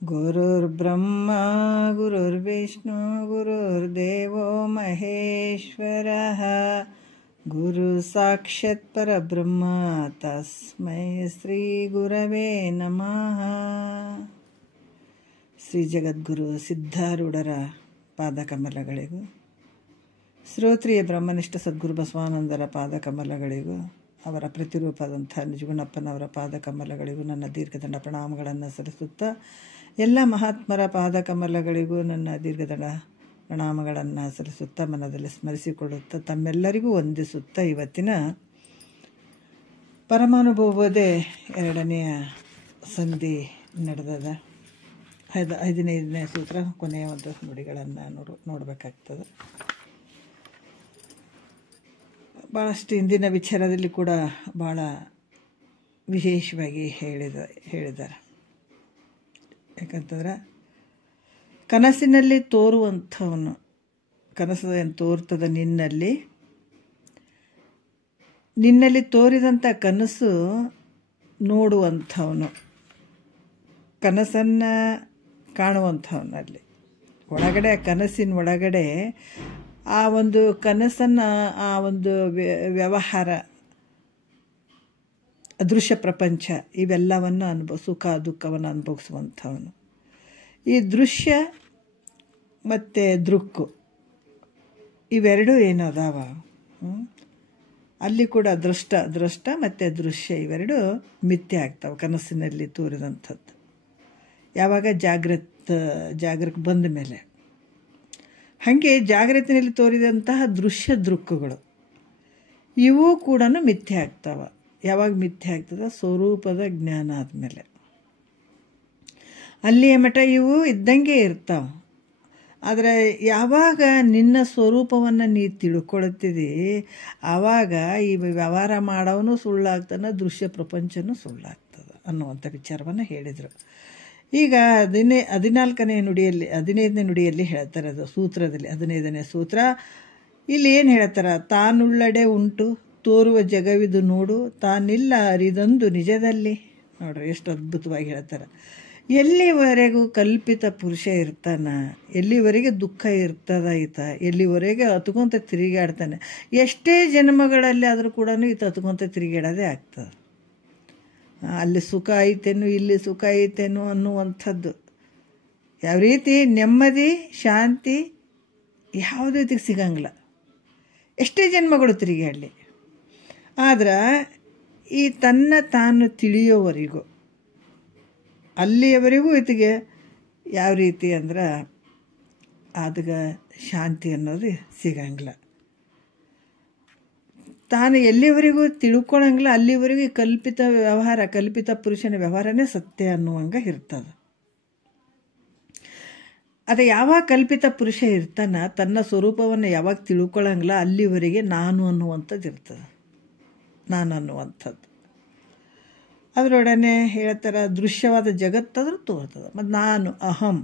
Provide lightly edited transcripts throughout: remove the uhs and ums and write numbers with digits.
ಗುರುರ್ಬ್ರಹ್ಮ ಗುರುರ್ವಿಷ್ಣು ಗುರುರ್ದೇವೋ ಮಹೇಶ್ವರಃ ಗುರು ಸಾಕ್ಷಾತ್ ಪರಬ್ರಹ್ಮ ತಸ್ಮೈ ಶ್ರೀ ಗುರವೇ ನಮಃ. ಶ್ರೀ ಜಗದ್ಗುರು ಸಿದ್ಧಾರೂಢರ ಪಾದಕಮಲಗಳಿಗೂ, ಶ್ರೋತ್ರಿಯ ಬ್ರಹ್ಮನಿಷ್ಠ ಸದ್ಗುರು ಬಸವಾನಂದರ ಪಾದಕಮಲಗಳಿಗೂ, ಅವರ ಪ್ರತಿರೂಪದಂಥ ನಿಜಗುಣಪ್ಪನವರ ಪಾದಕಮಲಗಳಿಗೂ ನನ್ನ ದೀರ್ಘದಂಡ ಪ್ರಣಾಮಗಳನ್ನು ಸಲ್ಲಿಸುತ್ತಾ, ಎಲ್ಲ ಮಹಾತ್ಮರ ಪಾದಕಮಲಗಳಿಗೂ ನನ್ನ ದೀರ್ಘದಂಡ ಪ್ರಣಾಮಗಳನ್ನು ಸಲ್ಲಿಸುತ್ತಾ, ಮನದಲ್ಲಿ ಸ್ಮರಿಸಿಕೊಳ್ಳುತ್ತಾ, ತಮ್ಮೆಲ್ಲರಿಗೂ ವಂದಿಸುತ್ತಾ, ಇವತ್ತಿನ ಪರಮಾನುಭವದೇ 2ನೆಯ ಸಂಧಿ ನಡೆದದ. 15ನೇ ಸೂತ್ರ ಕೊನೆಯ ಒಂದು ನುಡಿಗಳನ್ನು ನೋಡಬೇಕಾಗ್ತದೆ. ಭಾಳಷ್ಟು ಇಂದಿನ ವಿಚಾರದಲ್ಲಿ ಕೂಡ ಭಾಳ ವಿಶೇಷವಾಗಿ ಹೇಳಿದ್ದಾರೆ. ಯಾಕಂತಂದ್ರೆ ಕನಸಿನಲ್ಲಿ ತೋರುವಂಥವನು, ಕನಸು ಏನು ತೋರ್ತದ ನಿನ್ನಲ್ಲಿ ತೋರಿದಂಥ ಕನಸು ನೋಡುವಂಥವನು, ಕನಸನ್ನು ಕಾಣುವಂಥವನಲ್ಲಿ ಒಳಗಡೆ, ಕನಸಿನ ಒಳಗಡೆ ಆ ಒಂದು ಕನಸನ್ನು, ಆ ಒಂದು ವ್ಯವಹಾರ, ಅದೃಶ್ಯ ಪ್ರಪಂಚ, ಇವೆಲ್ಲವನ್ನು ಸುಖ ದುಃಖವನ್ನು ಅನುಭವಿಸುವಂಥವನು. ಈ ದೃಶ್ಯ ಮತ್ತು ದೃಕ್ಕು ಇವೆರಡೂ ಏನದಾವ, ಅಲ್ಲಿ ಕೂಡ ದೃಷ್ಟ ಮತ್ತು ದೃಶ್ಯ ಇವೆರಡು ಮಿಥ್ಯೆ ಆಗ್ತಾವೆ ಕನಸಿನಲ್ಲಿ ತೋರಿದಂಥದ್ದು. ಯಾವಾಗ ಜಾಗೃತಿ ಬಂದ ಮೇಲೆ. ಹಾಗೆ ಜಾಗೃತಿನಲ್ಲಿ ತೋರಿದಂತಹ ದೃಶ್ಯ ದೃಕ್ಕುಗಳು ಇವು ಕೂಡ ಮಿಥ್ಯೆ ಆಗ್ತಾವೆ. ಯಾವಾಗ ಮಿಥ್ಯೆ ಆಗ್ತದೆ? ಸ್ವರೂಪದ ಜ್ಞಾನ ಆದಮೇಲೆ. ಅಲ್ಲಿಯ ಮಠ ಇವು ಇದ್ದಂಗೆ ಇರ್ತಾವೆ. ಆದರೆ ಯಾವಾಗ ನಿನ್ನ ಸ್ವರೂಪವನ್ನು ನೀ ತಿಳ್ಕೊಳ್ತಿದ್ದಿ, ಆವಾಗ ಈ ವ್ಯವಹಾರ ಮಾಡೋವನು ಸುಳ್ಳಾಗ್ತಾನೆ, ದೃಶ್ಯ ಪ್ರಪಂಚನೂ ಸುಳ್ಳಾಗ್ತದೆ ಅನ್ನುವಂಥ ವಿಚಾರವನ್ನು ಹೇಳಿದರು. ಈಗ 14ನೇ ನುಡಿಯಲ್ಲಿ, 15ನೇ ನುಡಿಯಲ್ಲಿ ಹೇಳ್ತಾರೆ, ಅದು ಸೂತ್ರದಲ್ಲಿ 15ನೇ ಸೂತ್ರ. ಇಲ್ಲಿ ಏನು ಹೇಳ್ತಾರೆ? ತಾನುಳ್ಳಡೆ ಉಂಟು ತೋರುವ ಜಗವಿದು ನೋಡು, ತಾನಿಲ್ಲ ಅರಿದಂದು ನಿಜದಲ್ಲಿ. ನೋಡ್ರಿ ಎಷ್ಟು ಅದ್ಭುತವಾಗಿ ಹೇಳ್ತಾರೆ. ಎಲ್ಲಿವರೆಗೂ ಕಲ್ಪಿತ ಪುರುಷ ಇರ್ತಾನ, ಎಲ್ಲಿವರೆಗೆ ದುಃಖ ಇರ್ತದ ಈತ, ಎಲ್ಲಿವರೆಗೆ ಹತ್ಕೊಂತ ತಿರುಗಾಡ್ತಾನೆ, ಎಷ್ಟೇ ಜನ್ಮಗಳಲ್ಲಿ ಆದರೂ ಕೂಡ ಈತ ಹತ್ಕೊಂತ ತಿರುಗಾಡೋದೇ ಆಗ್ತದೆ. ಅಲ್ಲಿ ಸುಖ ಐತೇನು, ಇಲ್ಲಿ ಸುಖ ಐತೇನು ಅನ್ನುವಂಥದ್ದು, ಯಾವ ರೀತಿ ನೆಮ್ಮದಿ ಶಾಂತಿ ಯಾವುದೇ ರೀತಿಗೆ ಸಿಗಂಗಿಲ್ಲ, ಎಷ್ಟೇ ಜನ್ಮಗಳು ತಿರುಗಾಡಲಿ. ಆದ್ರೆ ಈ ತನ್ನ ತಾನು ತಿಳಿಯೋವರೆಗೂ, ಅಲ್ಲಿಯವರೆಗೂ ಈತಿಗೆ ಯಾವ ರೀತಿ ಅಂದ್ರೆ ಆದಾಗ ಶಾಂತಿ ಅನ್ನೋದು ಸಿಗಂಗಿಲ್ಲ. ತಾನು ಎಲ್ಲಿವರೆಗೂ ತಿಳ್ಕೊಳಂಗಿಲ್ಲ ಅಲ್ಲಿವರೆಗೂ ಕಲ್ಪಿತ ವ್ಯವಹಾರ, ಕಲ್ಪಿತ ಪುರುಷನ ವ್ಯವಹಾರನೇ ಸತ್ಯ ಅನ್ನುವಂಗೆ ಇರ್ತದೆ. ಅದು ಯಾವಾಗ ಕಲ್ಪಿತ ಪುರುಷ ಇರ್ತಾನ, ತನ್ನ ಸ್ವರೂಪವನ್ನು ಯಾವಾಗ ತಿಳ್ಕೊಳಂಗಿಲ್ಲ ಅಲ್ಲಿವರೆಗೆ ನಾನು ಅನ್ನುವಂಥದ್ದು ಇರ್ತದೆ, ನಾನು ಅನ್ನುವಂಥದ್ದು. ಅದರೊಡನೆ ಹೇಳ್ತಾರೆ, ದೃಶ್ಯವಾದ ಜಗತ್ತಾದ್ರೂ ತೋರ್ತದೆ. ಮತ್ತು ನಾನು ಅಹಂ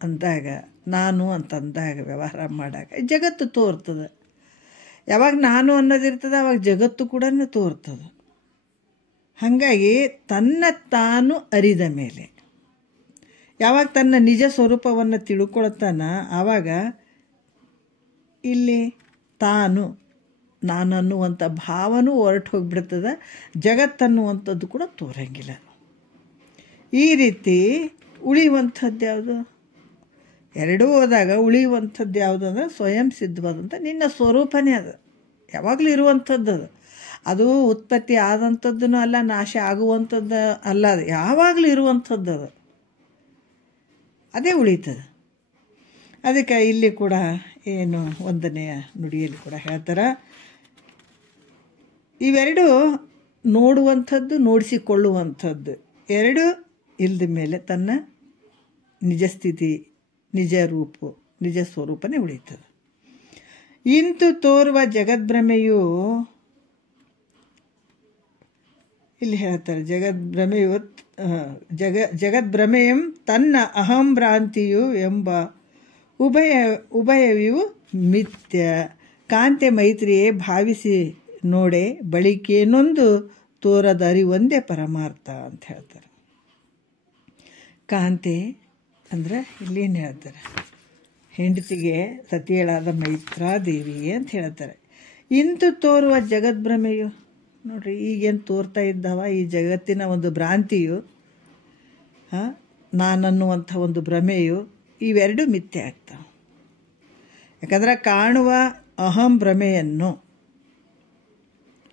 ಅಂದಾಗ, ನಾನು ಅಂತಂದಾಗ ವ್ಯವಹಾರ ಮಾಡಾಗ ಜಗತ್ತು ತೋರ್ತದೆ. ಯಾವಾಗ ನಾನು ಅನ್ನೋದಿರ್ತದೆ ಆವಾಗ ಜಗತ್ತು ಕೂಡ ತೋರ್ತದೆ. ಹಾಗಾಗಿ ತನ್ನ ತಾನು ಅರಿದ ಮೇಲೆ, ಯಾವಾಗ ತನ್ನ ನಿಜ ಸ್ವರೂಪವನ್ನು ತಿಳ್ಕೊಳ್ತಾನ, ಆವಾಗ ಇಲ್ಲಿ ನಾನನ್ನುವಂಥ ಭಾವನೂ ಹೊರಟು ಹೋಗಿಬಿಡ್ತದೆ, ಜಗತ್ತನ್ನುವಂಥದ್ದು ಕೂಡ ತೋರಂಗಿಲ್ಲ. ಈ ರೀತಿ ಉಳಿಯುವಂಥದ್ದು ಯಾವುದು? ಎರಡೂ ಹೋದಾಗ ಉಳಿಯುವಂಥದ್ದು ಯಾವುದು ಅಂದರೆ ಸ್ವಯಂ ಸಿದ್ಧವಾದಂಥ ನಿನ್ನ ಸ್ವರೂಪನೇ ಅದು, ಯಾವಾಗಲೂ ಇರುವಂಥದ್ದು ಅದು. ಅದು ಉತ್ಪತ್ತಿ ಆದಂಥದ್ದೂ ಅಲ್ಲ, ನಾಶ ಆಗುವಂಥದ್ದು ಅಲ್ಲ, ಅದು ಯಾವಾಗಲೂ ಇರುವಂಥದ್ದು ಅದು, ಅದೇ ಉಳಿತದೆ. ಅದಕ್ಕೆ ಇಲ್ಲಿ ಕೂಡ ಏನು 1ನೆಯ ನುಡಿಯಲ್ಲಿ ಕೂಡ ಹೇಳ್ತಾರೆ, ಇವೆರಡು ನೋಡುವಂಥದ್ದು, ನೋಡಿಸಿಕೊಳ್ಳುವಂಥದ್ದು ಎರಡೂ ಇಲ್ಲದ ಮೇಲೆ ತನ್ನ ನಿಜ ಸ್ಥಿತಿ, ನಿಜ ರೂಪ, ನಿಜ ಸ್ವರೂಪನೇ ಉಳಿತದೆ. ಇಂತು ತೋರುವ ಜಗದ್ಭ್ರಮೆಯು, ಇಲ್ಲಿ ಹೇಳ್ತಾರೆ, ಜಗದ್ಭ್ರಮೆಯು ತನ್ನ ಅಹಂಭ್ರಾಂತಿಯು ಎಂಬ ಉಭಯವಿವು ಮಿಥ್ಯ. ಕಾಂತೆ ಮೈತ್ರಿಯೇ ಭಾವಿಸಿ ನೋಡೆ, ಬಳಿಕೇನೊಂದು ತೋರದರಿವೊಂದೇ ಪರಮಾರ್ಥ ಅಂತ ಹೇಳ್ತಾರೆ. ಕಾಂತೆ ಅಂದರೆ ಇಲ್ಲೇನು ಹೇಳ್ತಾರೆ, ಹೆಂಡತಿಗೆ ಸತಿಯಳಾದ ಮೈತ್ರಾದೇವಿ ಅಂತ ಹೇಳ್ತಾರೆ. ಇಂತು ತೋರುವ ಜಗದ್ಭ್ರಮೆಯು ನೋಡ್ರಿ, ಈಗೇನು ತೋರ್ತಾ ಇದ್ದಾವ ಈ ಜಗತ್ತಿನ ಒಂದು ಭ್ರಾಂತಿಯು, ನಾನನ್ನುವಂಥ ಒಂದು ಭ್ರಮೆಯು, ಇವೆರಡು ಮಿಥ್ಯೆ ಆಗ್ತಾವೆ. ಯಾಕಂದ್ರೆ ಕಾಣುವ ಅಹಂ ಭ್ರಮೆಯನ್ನು,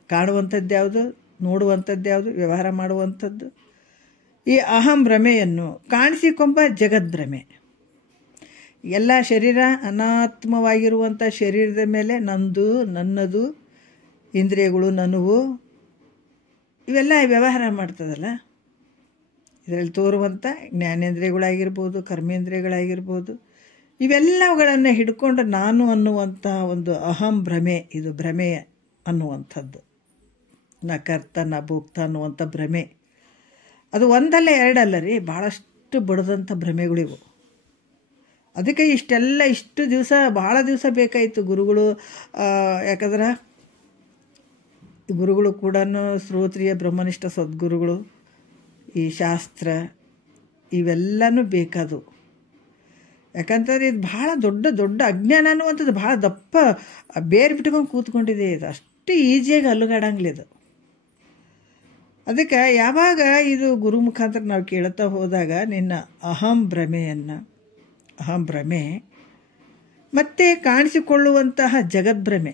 ಕಾಣುವಂಥದ್ದು ಯಾವುದು, ನೋಡುವಂಥದ್ದು ಯಾವುದು, ವ್ಯವಹಾರ ಮಾಡುವಂಥದ್ದು, ಈ ಅಹಂ ಭ್ರಮೆಯನ್ನು ಕಾಣಿಸಿಕೊಂಬ ಜಗದ್ಭ್ರಮೆ. ಎಲ್ಲ ಶರೀರ ಅನಾತ್ಮವಾಗಿರುವಂಥ ಶರೀರದ ಮೇಲೆ ನಂದು, ನನ್ನದು, ಇಂದ್ರಿಯಗಳು ನನವು, ಇವೆಲ್ಲ ವ್ಯವಹಾರ ಮಾಡ್ತದಲ್ಲ. ಇದರಲ್ಲಿ ತೋರುವಂಥ ಜ್ಞಾನೇಂದ್ರಿಯಗಳಾಗಿರ್ಬೋದು, ಕರ್ಮೇಂದ್ರಿಯಗಳಾಗಿರ್ಬೋದು, ಇವೆಲ್ಲವುಗಳನ್ನು ಹಿಡ್ಕೊಂಡು ನಾನು ಅನ್ನುವಂಥ ಒಂದು ಅಹಂ ಭ್ರಮೆ, ಇದು ಭ್ರಮೆ ಅನ್ನುವಂಥದ್ದು. ನ ಕರ್ತ ನ ಭೋಕ್ತ ಅನ್ನುವಂಥ ಭ್ರಮೆ, ಅದು ಒಂದಲ್ಲ ಎರಡಲ್ಲ ರೀ, ಭಾಳಷ್ಟು ಬಡದಂಥ ಭ್ರಮೆಗಳಿವು. ಅದಕ್ಕೆ ಇಷ್ಟು ದಿವಸ, ಭಾಳ ದಿವಸ ಬೇಕಾಯಿತು ಗುರುಗಳು. ಯಾಕಂದ್ರೆ ಗುರುಗಳು ಕೂಡ ಶ್ರೋತ್ರಿಯ ಬ್ರಹ್ಮನಿಷ್ಠ ಸದ್ಗುರುಗಳು, ಈ ಶಾಸ್ತ್ರ ಇವೆಲ್ಲನೂ ಬೇಕಾದವು. ಯಾಕಂತಂದ್ರೆ ಇದು ಭಾಳ ದೊಡ್ಡ ದೊಡ್ಡ ಅಜ್ಞಾನ ಅನ್ನುವಂಥದ್ದು ಭಾಳ ದಪ್ಪ ಬೇರೆ ಬಿಟ್ಕೊಂಡು ಕೂತ್ಕೊಂಡಿದೆ. ಇದು ಅಷ್ಟು ಈಸಿಯಾಗಿ ಅಲುಗಾಡಂಗಿಲ್ಲ ಇದು. ಅದಕ್ಕೆ ಯಾವಾಗ ಇದು ಗುರು ಮುಖಾಂತರ ನಾವು ಕೇಳ್ತಾ ಹೋದಾಗ ನಿನ್ನ ಅಹಂ ಭ್ರಮೆ ಮತ್ತು ಕಾಣಿಸಿಕೊಳ್ಳುವಂತಹ ಜಗದ್ಭ್ರಮೆ,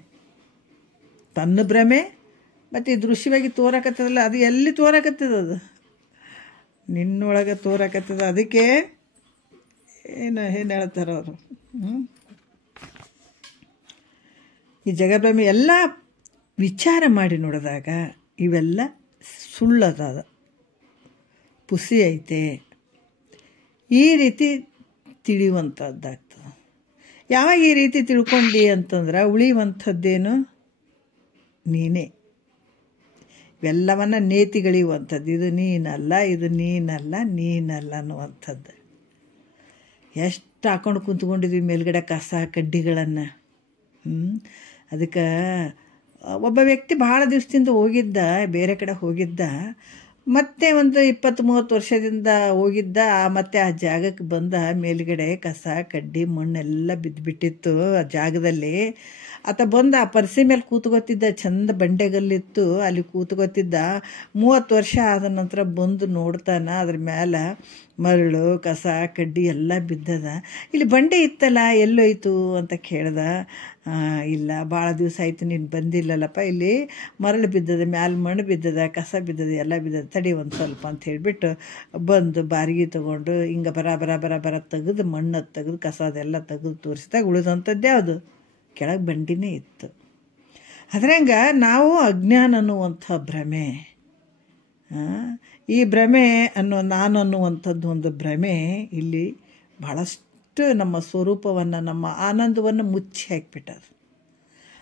ತನ್ನ ಭ್ರಮೆ ಮತ್ತು ದೃಶ್ಯವಾಗಿ ತೋರಕತ್ತದಲ್ಲ, ಅದು ಎಲ್ಲಿ ತೋರಕತ್ತದ, ಅದು ನಿನ್ನೊಳಗೆ ತೋರಕತ್ತದ. ಅದಕ್ಕೆ ಏನು ಹೇಳ್ತಾರೆ ಅವರು, ಈ ಜಗದ್ಭ್ರಮೆ ಎಲ್ಲ ವಿಚಾರ ಮಾಡಿ ನೋಡಿದಾಗ ಇವೆಲ್ಲ ಸುಳ್ಳದ, ಪುಸಿ ಐತೆ, ಈ ರೀತಿ ತಿಳಿಯುವಂಥದ್ದಾಗ್ತದೆ. ಯಾವಾಗ ಈ ರೀತಿ ತಿಳ್ಕೊಂಡು ಅಂತಂದ್ರೆ ಉಳಿಯುವಂಥದ್ದೇನು, ನೀನೇ. ಇವೆಲ್ಲವನ್ನ ನೇತಿಗಳಿಯುವಂಥದ್ದು, ಇದು ನೀನಲ್ಲ, ಇದು ನೀನಲ್ಲ ಅನ್ನುವಂಥದ್ದು. ಎಷ್ಟು ಹಾಕೊಂಡು ಕುಂತ್ಕೊಂಡಿದ್ವಿ ಮೇಲ್ಗಡೆ ಕಸ ಕಡ್ಡಿಗಳನ್ನು. ಅದಕ್ಕೆ ಒಬ್ಬ ವ್ಯಕ್ತಿ ಭಾಳ ದಿವಸದಿಂದ ಹೋಗಿದ್ದ, ಬೇರೆ ಕಡೆ ಹೋಗಿದ್ದ, ಮತ್ತೆ ಒಂದು 20-30 ವರ್ಷದಿಂದ ಹೋಗಿದ್ದ, ಮತ್ತೆ ಆ ಜಾಗಕ್ಕೆ ಬಂದ, ಮೇಲ್ಗಡೆ ಕಸ ಕಡ್ಡಿ ಮಣ್ಣೆಲ್ಲ ಬಿದ್ದುಬಿಟ್ಟಿತ್ತು ಆ ಜಾಗದಲ್ಲಿ. ಆತ ಬಂದ ಆ ಪರಿಸೆ ಮೇಲೆ ಕೂತ್ಕೊತಿದ್ದ, ಚಂದ ಬಂಡೆಗಲ್ಲಿತ್ತು, ಅಲ್ಲಿ ಕೂತ್ಕೊತಿದ್ದ. 30 ವರ್ಷ ಆದ ನಂತರ ಬಂದು ನೋಡ್ತಾನೆ, ಅದ್ರ ಮೇಲೆ ಮರಳು ಕಸ ಕಡ್ಡಿ ಎಲ್ಲ ಬಿದ್ದದ. ಇಲ್ಲಿ ಬಂಡೆ ಇತ್ತಲ್ಲ, ಎಲ್ಲೋಯ್ತು ಅಂತ ಕೇಳ್ದ. ಇಲ್ಲ, ಭಾಳ ದಿವಸ ಆಯಿತು ನೀನು ಬಂದಿಲ್ಲಲ್ಲಪ್ಪ, ಇಲ್ಲಿ ಮರಳು ಬಿದ್ದದ, ಮ್ಯಾಲೆ ಮಣ್ಣು ಬಿದ್ದದ, ಕಸ ಬಿದ್ದದ, ಎಲ್ಲ ಬಿದ್ದದ, ತಡಿ ಒಂದು ಸ್ವಲ್ಪ ಅಂತ ಹೇಳಿಬಿಟ್ಟು ಬಂದು ಬಾರಿಗೆ ತೊಗೊಂಡು ಹಿಂಗೆ ಬರ ತೆಗೆದು ಮಣ್ಣು ತೆಗೆದು ಕಸ ಅದೆಲ್ಲ ತೆಗೆದು ತೋರಿಸಿದಾಗ ಉಳಿದಂಥದ್ದು ಯಾವುದು, ಕೆಳಗೆ ಬಂಡಿನೇ ಇತ್ತು. ಅದ್ರಂಗ ನಾವು ಅಜ್ಞಾನ ಅನ್ನುವಂಥ ಭ್ರಮೆ, ಈ ಭ್ರಮೆ ನಾನು ಅನ್ನುವಂಥದ್ದು ಒಂದು ಭ್ರಮೆ ಇಲ್ಲಿ ಭಾಳಷ್ಟು ನಮ್ಮ ಸ್ವರೂಪವನ್ನು, ನಮ್ಮ ಆನಂದವನ್ನು ಮುಚ್ಚಿ ಹಾಕಿಬಿಟ್ಟದು.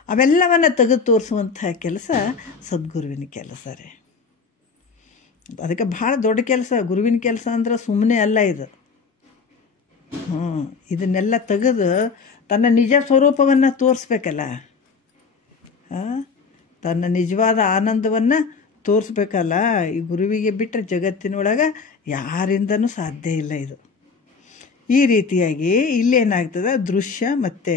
ಅವೆಲ್ಲವನ್ನು ತೆಗೆದು ತೋರಿಸುವಂಥ ಕೆಲಸ ಸದ್ಗುರುವಿನ ಕೆಲಸ ರೀ. ಅದಕ್ಕೆ ಭಾಳ ದೊಡ್ಡ ಕೆಲಸ ಗುರುವಿನ ಕೆಲಸ ಅಂದ್ರೆ ಸುಮ್ಮನೆ ಅಲ್ಲ ಇದು. ಇದನ್ನೆಲ್ಲ ತೆಗೆದು ತನ್ನ ನಿಜ ಸ್ವರೂಪವನ್ನು ತೋರಿಸ್ಬೇಕಲ್ಲ, ತನ್ನ ನಿಜವಾದ ಆನಂದವನ್ನು ತೋರಿಸ್ಬೇಕಲ್ಲ. ಈ ಗುರುವಿಗೆ ಬಿಟ್ಟರೆ ಜಗತ್ತಿನೊಳಗೆ ಯಾರಿಂದನೂ ಸಾಧ್ಯ ಇಲ್ಲ ಇದು. ಈ ರೀತಿಯಾಗಿ ಇಲ್ಲೇನಾಗ್ತದೆ, ದೃಶ್ಯ ಮತ್ತು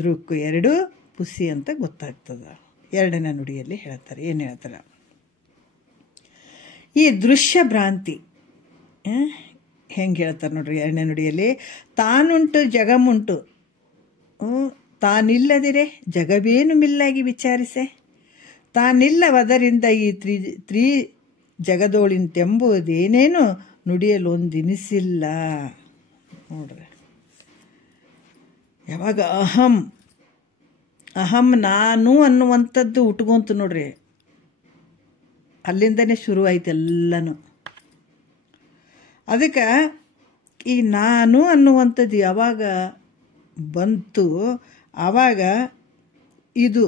ದೃಕ್ಕು ಎರಡೂ ಪುಸಿ ಅಂತ ಗೊತ್ತಾಗ್ತದೆ. ಎರಡನೇ ನುಡಿಯಲ್ಲಿ ಹೇಳ್ತಾರೆ. ಏನು ಹೇಳ್ತಾರೆ, ಈ ದೃಶ್ಯ ಭ್ರಾಂತಿ ಹೆಂಗೆ ಹೇಳ್ತಾರೆ ನೋಡ್ರಿ. ಎರಡನೇ ನುಡಿಯಲ್ಲಿ, ತಾನುಂಟು ಜಗಮುಂಟು, ತಾನಿಲ್ಲದಿರೆ ಜಗವೇನು ಮಿಲ್ಲಾಗಿ ವಿಚಾರಿಸೆ, ತಾನಿಲ್ಲವದರಿಂದ ಈ ತ್ರೀ ಜಗದೋಳಿಂತೆಂಬುದೇನೇನು ನುಡಿಯಲೊಂದಿನಿಸಿಲ್ಲ. ನೋಡ್ರಿ, ಯಾವಾಗ ಅಹಂ ನಾನು ಅನ್ನುವಂಥದ್ದು ಉಟ್ಕೊಂತು ನೋಡ್ರಿ, ಅಲ್ಲಿಂದನೇ ಶುರುವಾಯ್ತು ಎಲ್ಲನೂ. ಅದಕ್ಕೆ ಈ ನಾನು ಅನ್ನುವಂಥದ್ದು ಯಾವಾಗ ಬಂತು, ಆವಾಗ ಇದು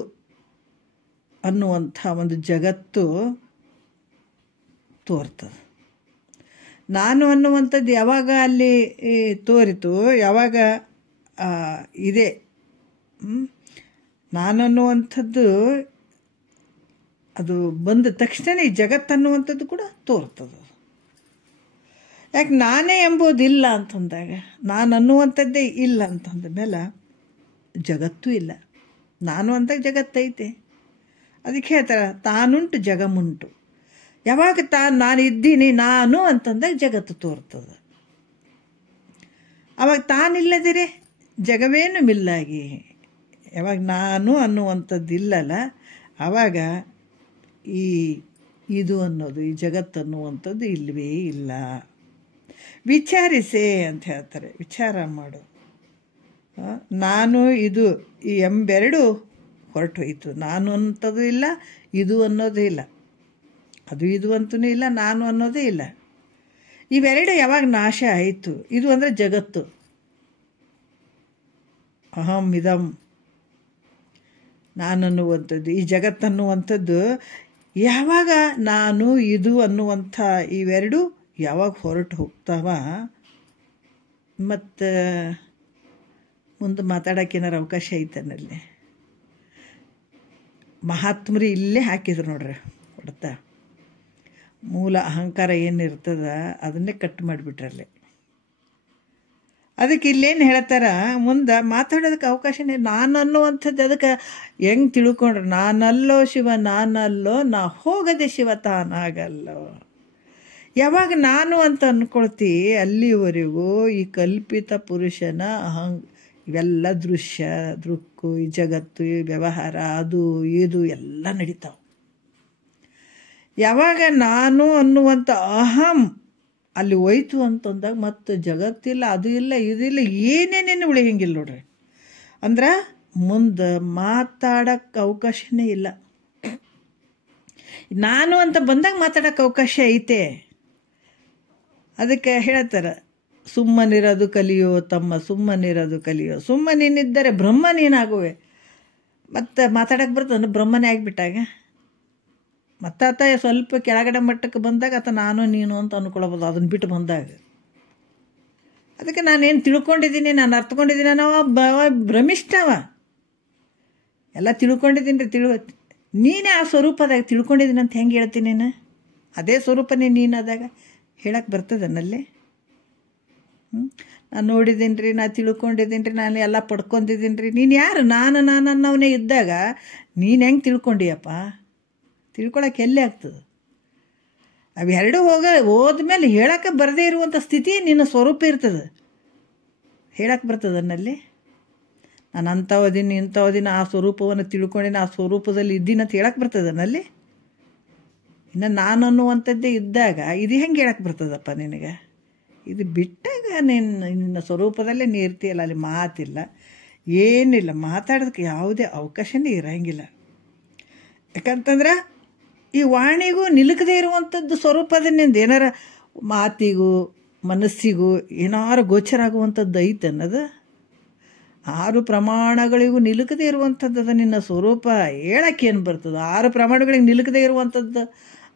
ಅನ್ನುವಂಥ ಒಂದು ಜಗತ್ತು ತೋರ್ತದೆ. ನಾನು ಅನ್ನುವಂಥದ್ದು ಯಾವಾಗ ಅಲ್ಲಿ ತೋರಿತು, ಯಾವಾಗ ಇದೆ. ನಾನನ್ನುವಂಥದ್ದು ಅದು ಬಂದ ತಕ್ಷಣ ಈ ಜಗತ್ತನ್ನುವಂಥದ್ದು ಕೂಡ ತೋರ್ತದೆ. ಯಾಕೆ ನಾನೇ ಎಂಬುದಿಲ್ಲ ಅಂತಂದಾಗ, ನಾನು ಅನ್ನುವಂಥದ್ದೇ ಇಲ್ಲ ಅಂತಂದ ಮೇಲೆ ಜಗತ್ತೂ ಇಲ್ಲ. ನಾನು ಅಂದಾಗ ಜಗತ್ತೈತೆ. ಅದಕ್ಕೆ ಹೇಳ್ತಾರೆ ತಾನುಂಟು ಜಗಮುಂಟು. ಯಾವಾಗ ನಾನು ಇದ್ದೀನಿ ನಾನು ಅಂತಂದಾಗ ಜಗತ್ತು ತೋರ್ತದೆ. ಅವಾಗ ತಾನಿಲ್ಲದಿರೇ ಜಗವೇನು ಮಿಲ್ಲಾಗಿ. ಯಾವಾಗ ನಾನು ಅನ್ನುವಂಥದ್ದು ಇಲ್ಲಲ್ಲ, ಆವಾಗ ಇದು ಅನ್ನೋದು, ಈ ಜಗತ್ತು ಅನ್ನುವಂಥದ್ದು ಇಲ್ಲವೇ ಇಲ್ಲ. ವಿಚಾರಿಸೇ ಅಂತ ಹೇಳ್ತಾರೆ. ವಿಚಾರ ಮಾಡು. ನಾನು ಇದು ಈ ಎಂಬೆರಡು ಹೊರಟು ಹೋಯಿತು. ನಾನು ಅನ್ನೋದು ಇಲ್ಲ, ಇದು ಅನ್ನೋದು ಇಲ್ಲ, ಅದು ಇದು ಅಂತೂ ಇಲ್ಲ, ನಾನು ಅನ್ನೋದೇ ಇಲ್ಲ. ಇವೆರಡು ಯಾವಾಗ ನಾಶ ಆಯಿತು, ಇದು ಅಂದರೆ ಜಗತ್ತು. ಅಹಂ ಇದಂ ನಾನನ್ನುವಂಥದ್ದು, ಈ ಜಗತ್ತನ್ನುವಂಥದ್ದು ಯಾವಾಗ ನಾನು ಇದು ಅನ್ನುವಂಥ ಇವೆರಡು ಯಾವಾಗ ಹೊರಟು ಹೋಗ್ತಾವ, ಮತ್ತು ಮುಂದೆ ಮಾತಾಡೋಕೆ ಏನಾರು ಅವಕಾಶ ಐತನಲ್ಲಿ. ಮಹಾತ್ಮರು ಇಲ್ಲೇ ಹಾಕಿದ್ರು ನೋಡ್ರಿ ಹೊಡ್ತಾ. ಮೂಲ ಅಹಂಕಾರ ಏನಿರ್ತದ ಅದನ್ನೇ ಕಟ್ ಮಾಡಿಬಿಟ್ರಲ್ಲಿ. ಅದಕ್ಕೆ ಇಲ್ಲೇನು ಹೇಳ್ತಾರ, ಮುಂದೆ ಮಾತಾಡೋದಕ್ಕೆ ಅವಕಾಶನೇ. ನಾನು ಅನ್ನುವಂಥದ್ದು ಅದಕ್ಕೆ ಹೆಂಗೆ ತಿಳ್ಕೊಂಡ್ರೆ, ನಾನಲ್ಲೋ ಶಿವ ನಾನಲ್ಲೋ, ನಾ ಹೋಗದೆ ಶಿವ ತಾನಾಗಲ್ಲೋ. ಯಾವಾಗ ನಾನು ಅಂತ ಅಂದ್ಕೊಳ್ತಿ, ಅಲ್ಲಿವರೆಗೂ ಈ ಕಲ್ಪಿತ ಪುರುಷನ ಇವೆಲ್ಲ ದೃಶ್ಯ ದೃಕ್ಕು, ಈ ಜಗತ್ತು, ಈ ವ್ಯವಹಾರ, ಅದು ಇದು ಎಲ್ಲ ನಡೀತಾವೆ. ಯಾವಾಗ ನಾನು ಅನ್ನುವಂಥ ಅಹಂ ಅಲ್ಲಿ ಹೋಯ್ತು ಅಂತಂದಾಗ ಮತ್ತು ಜಗತ್ತಿಲ್ಲ, ಅದು ಇಲ್ಲ, ಇದಿಲ್ಲ, ಏನೇನೇನು ಉಳಿಯಂಗಿಲ್ಲ ನೋಡ್ರಿ. ಅಂದ್ರೆ ಮುಂದೆ ಮಾತಾಡೋಕ್ಕೆ ಅವಕಾಶನೇ ಇಲ್ಲ. ನಾನು ಅಂತ ಬಂದಾಗ ಮಾತಾಡೋಕ್ಕೆ ಅವಕಾಶ ಐತೆ. ಅದಕ್ಕೆ ಹೇಳ್ತಾರೆ, ಸುಮ್ಮನಿರೋದು ಕಲಿಯೋ ತಮ್ಮ, ಸುಮ್ಮನಿರೋದು ಕಲಿಯೋ. ಸುಮ್ಮನಿದ್ದರೆ ಬ್ರಹ್ಮ ನೀನಾಗುವೆ. ಮತ್ತು ಮಾತಾಡೋಕ್ಕೆ ಬರ್ತದೆ ಬ್ರಹ್ಮನೇ ಆಗಿಬಿಟ್ಟಾಗ. ಮತ್ತಾತ ಸ್ವಲ್ಪ ಕೆಳಗಡೆ ಮಟ್ಟಕ್ಕೆ ಬಂದಾಗ ಆತ ನಾನು ನೀನು ಅಂತ ಅಂದ್ಕೊಳ್ಬೋದು, ಅದನ್ನು ಬಿಟ್ಟು ಬಂದಾಗ. ಅದಕ್ಕೆ ನಾನೇನು ತಿಳ್ಕೊಂಡಿದ್ದೀನಿ, ನಾನು ಅರ್ಥಕೊಂಡಿದ್ದೀನಿ ಅನ್ನೋ ಭ್ರಮಿಷ್ಠವ. ಎಲ್ಲ ತಿಳ್ಕೊಂಡಿದ್ದೀನಿ ನೀನೇ ಆ ಸ್ವರೂಪದಾಗ ತಿಳ್ಕೊಂಡಿದ್ದೀನಿ ಅಂತ ಹೆಂಗೆ ಹೇಳ್ತೀನಿ ನೀನು? ಅದೇ ಸ್ವರೂಪನೇ ನೀನಾದಾಗ ಹೇಳಕ್ಕೆ ಬರ್ತದೆ ನನ್ನಲ್ಲಿ. ನಾನು ನೋಡಿದ್ದೀನಿ ರೀ, ನಾನು ತಿಳ್ಕೊಂಡಿದ್ದೀನಿ ರೀ, ನಾನು ಎಲ್ಲ ಪಡ್ಕೊಂಡಿದ್ದೀನಿ ರೀ. ನೀನು ಯಾರು? ನಾನು ಅನ್ನೋವನೇ ಇದ್ದಾಗ ನೀನು ಹೆಂಗೆ ತಿಳ್ಕೊಂಡಿಯಪ್ಪ? ತಿಳ್ಕೊಳಕ್ಕೆ ಎಲ್ಲೇ ಆಗ್ತದೆ? ಅವೆರಡು ಹೋದ್ಮೇಲೆ ಹೇಳಕ್ಕೆ ಬರದೇ ಇರುವಂಥ ಸ್ಥಿತಿ ನಿನ್ನ ಸ್ವರೂಪ ಇರ್ತದೆ. ಹೇಳಕ್ಕೆ ಬರ್ತದೆ ನನ್ನಲ್ಲಿ. ನಾನು ಅಂಥವದೀನಿ ಇಂಥವದೀನಿ, ಆ ಸ್ವರೂಪವನ್ನು ತಿಳ್ಕೊಂಡಿನಿ, ಆ ಸ್ವರೂಪದಲ್ಲಿ ಇದ್ದೀನಿ ಅಂತ ಹೇಳಕ್ಕೆ ಬರ್ತದೆ ನನ್ನಲ್ಲಿ. ಇನ್ನು ನಾನು ಅನ್ನುವಂಥದ್ದೇ ಇದ್ದಾಗ ಇದು ಹೆಂಗೆ ಹೇಳಕ್ಕೆ ಬರ್ತದಪ್ಪ ನಿನಗೆ? ಇದು ಬಿಟ್ಟಾಗ ನಿನ್ನ ಸ್ವರೂಪದಲ್ಲೇ ನೀ ಇರ್ತೀಯಲ್ಲ, ಅಲ್ಲಿ ಮಾತಿಲ್ಲ, ಏನಿಲ್ಲ, ಮಾತಾಡೋದಕ್ಕೆ ಯಾವುದೇ ಅವಕಾಶನೇ ಇರೋಂಗಿಲ್ಲ. ಯಾಕಂತಂದ್ರೆ ಈ ವಾಣಿಗೂ ನಿಲುಕದೇ ಇರುವಂಥದ್ದು ಸ್ವರೂಪದನ್ನಿಂದ ಏನಾರ ಮಾತಿಗೂ ಮನಸ್ಸಿಗೂ ಏನಾರು ಗೋಚರ ಆಗುವಂಥದ್ದು ಐತೆ ಅನ್ನೋದು. 6 ಪ್ರಮಾಣಗಳಿಗೂ ನಿಲುಕದೇ ಇರುವಂಥದ್ದು ಅದ ನಿನ್ನ ಸ್ವರೂಪ. ಹೇಳಕ್ಕೇನು ಬರ್ತದೆ? 6 ಪ್ರಮಾಣಗಳಿಗೆ ನಿಲುಕದೇ ಇರುವಂಥದ್ದು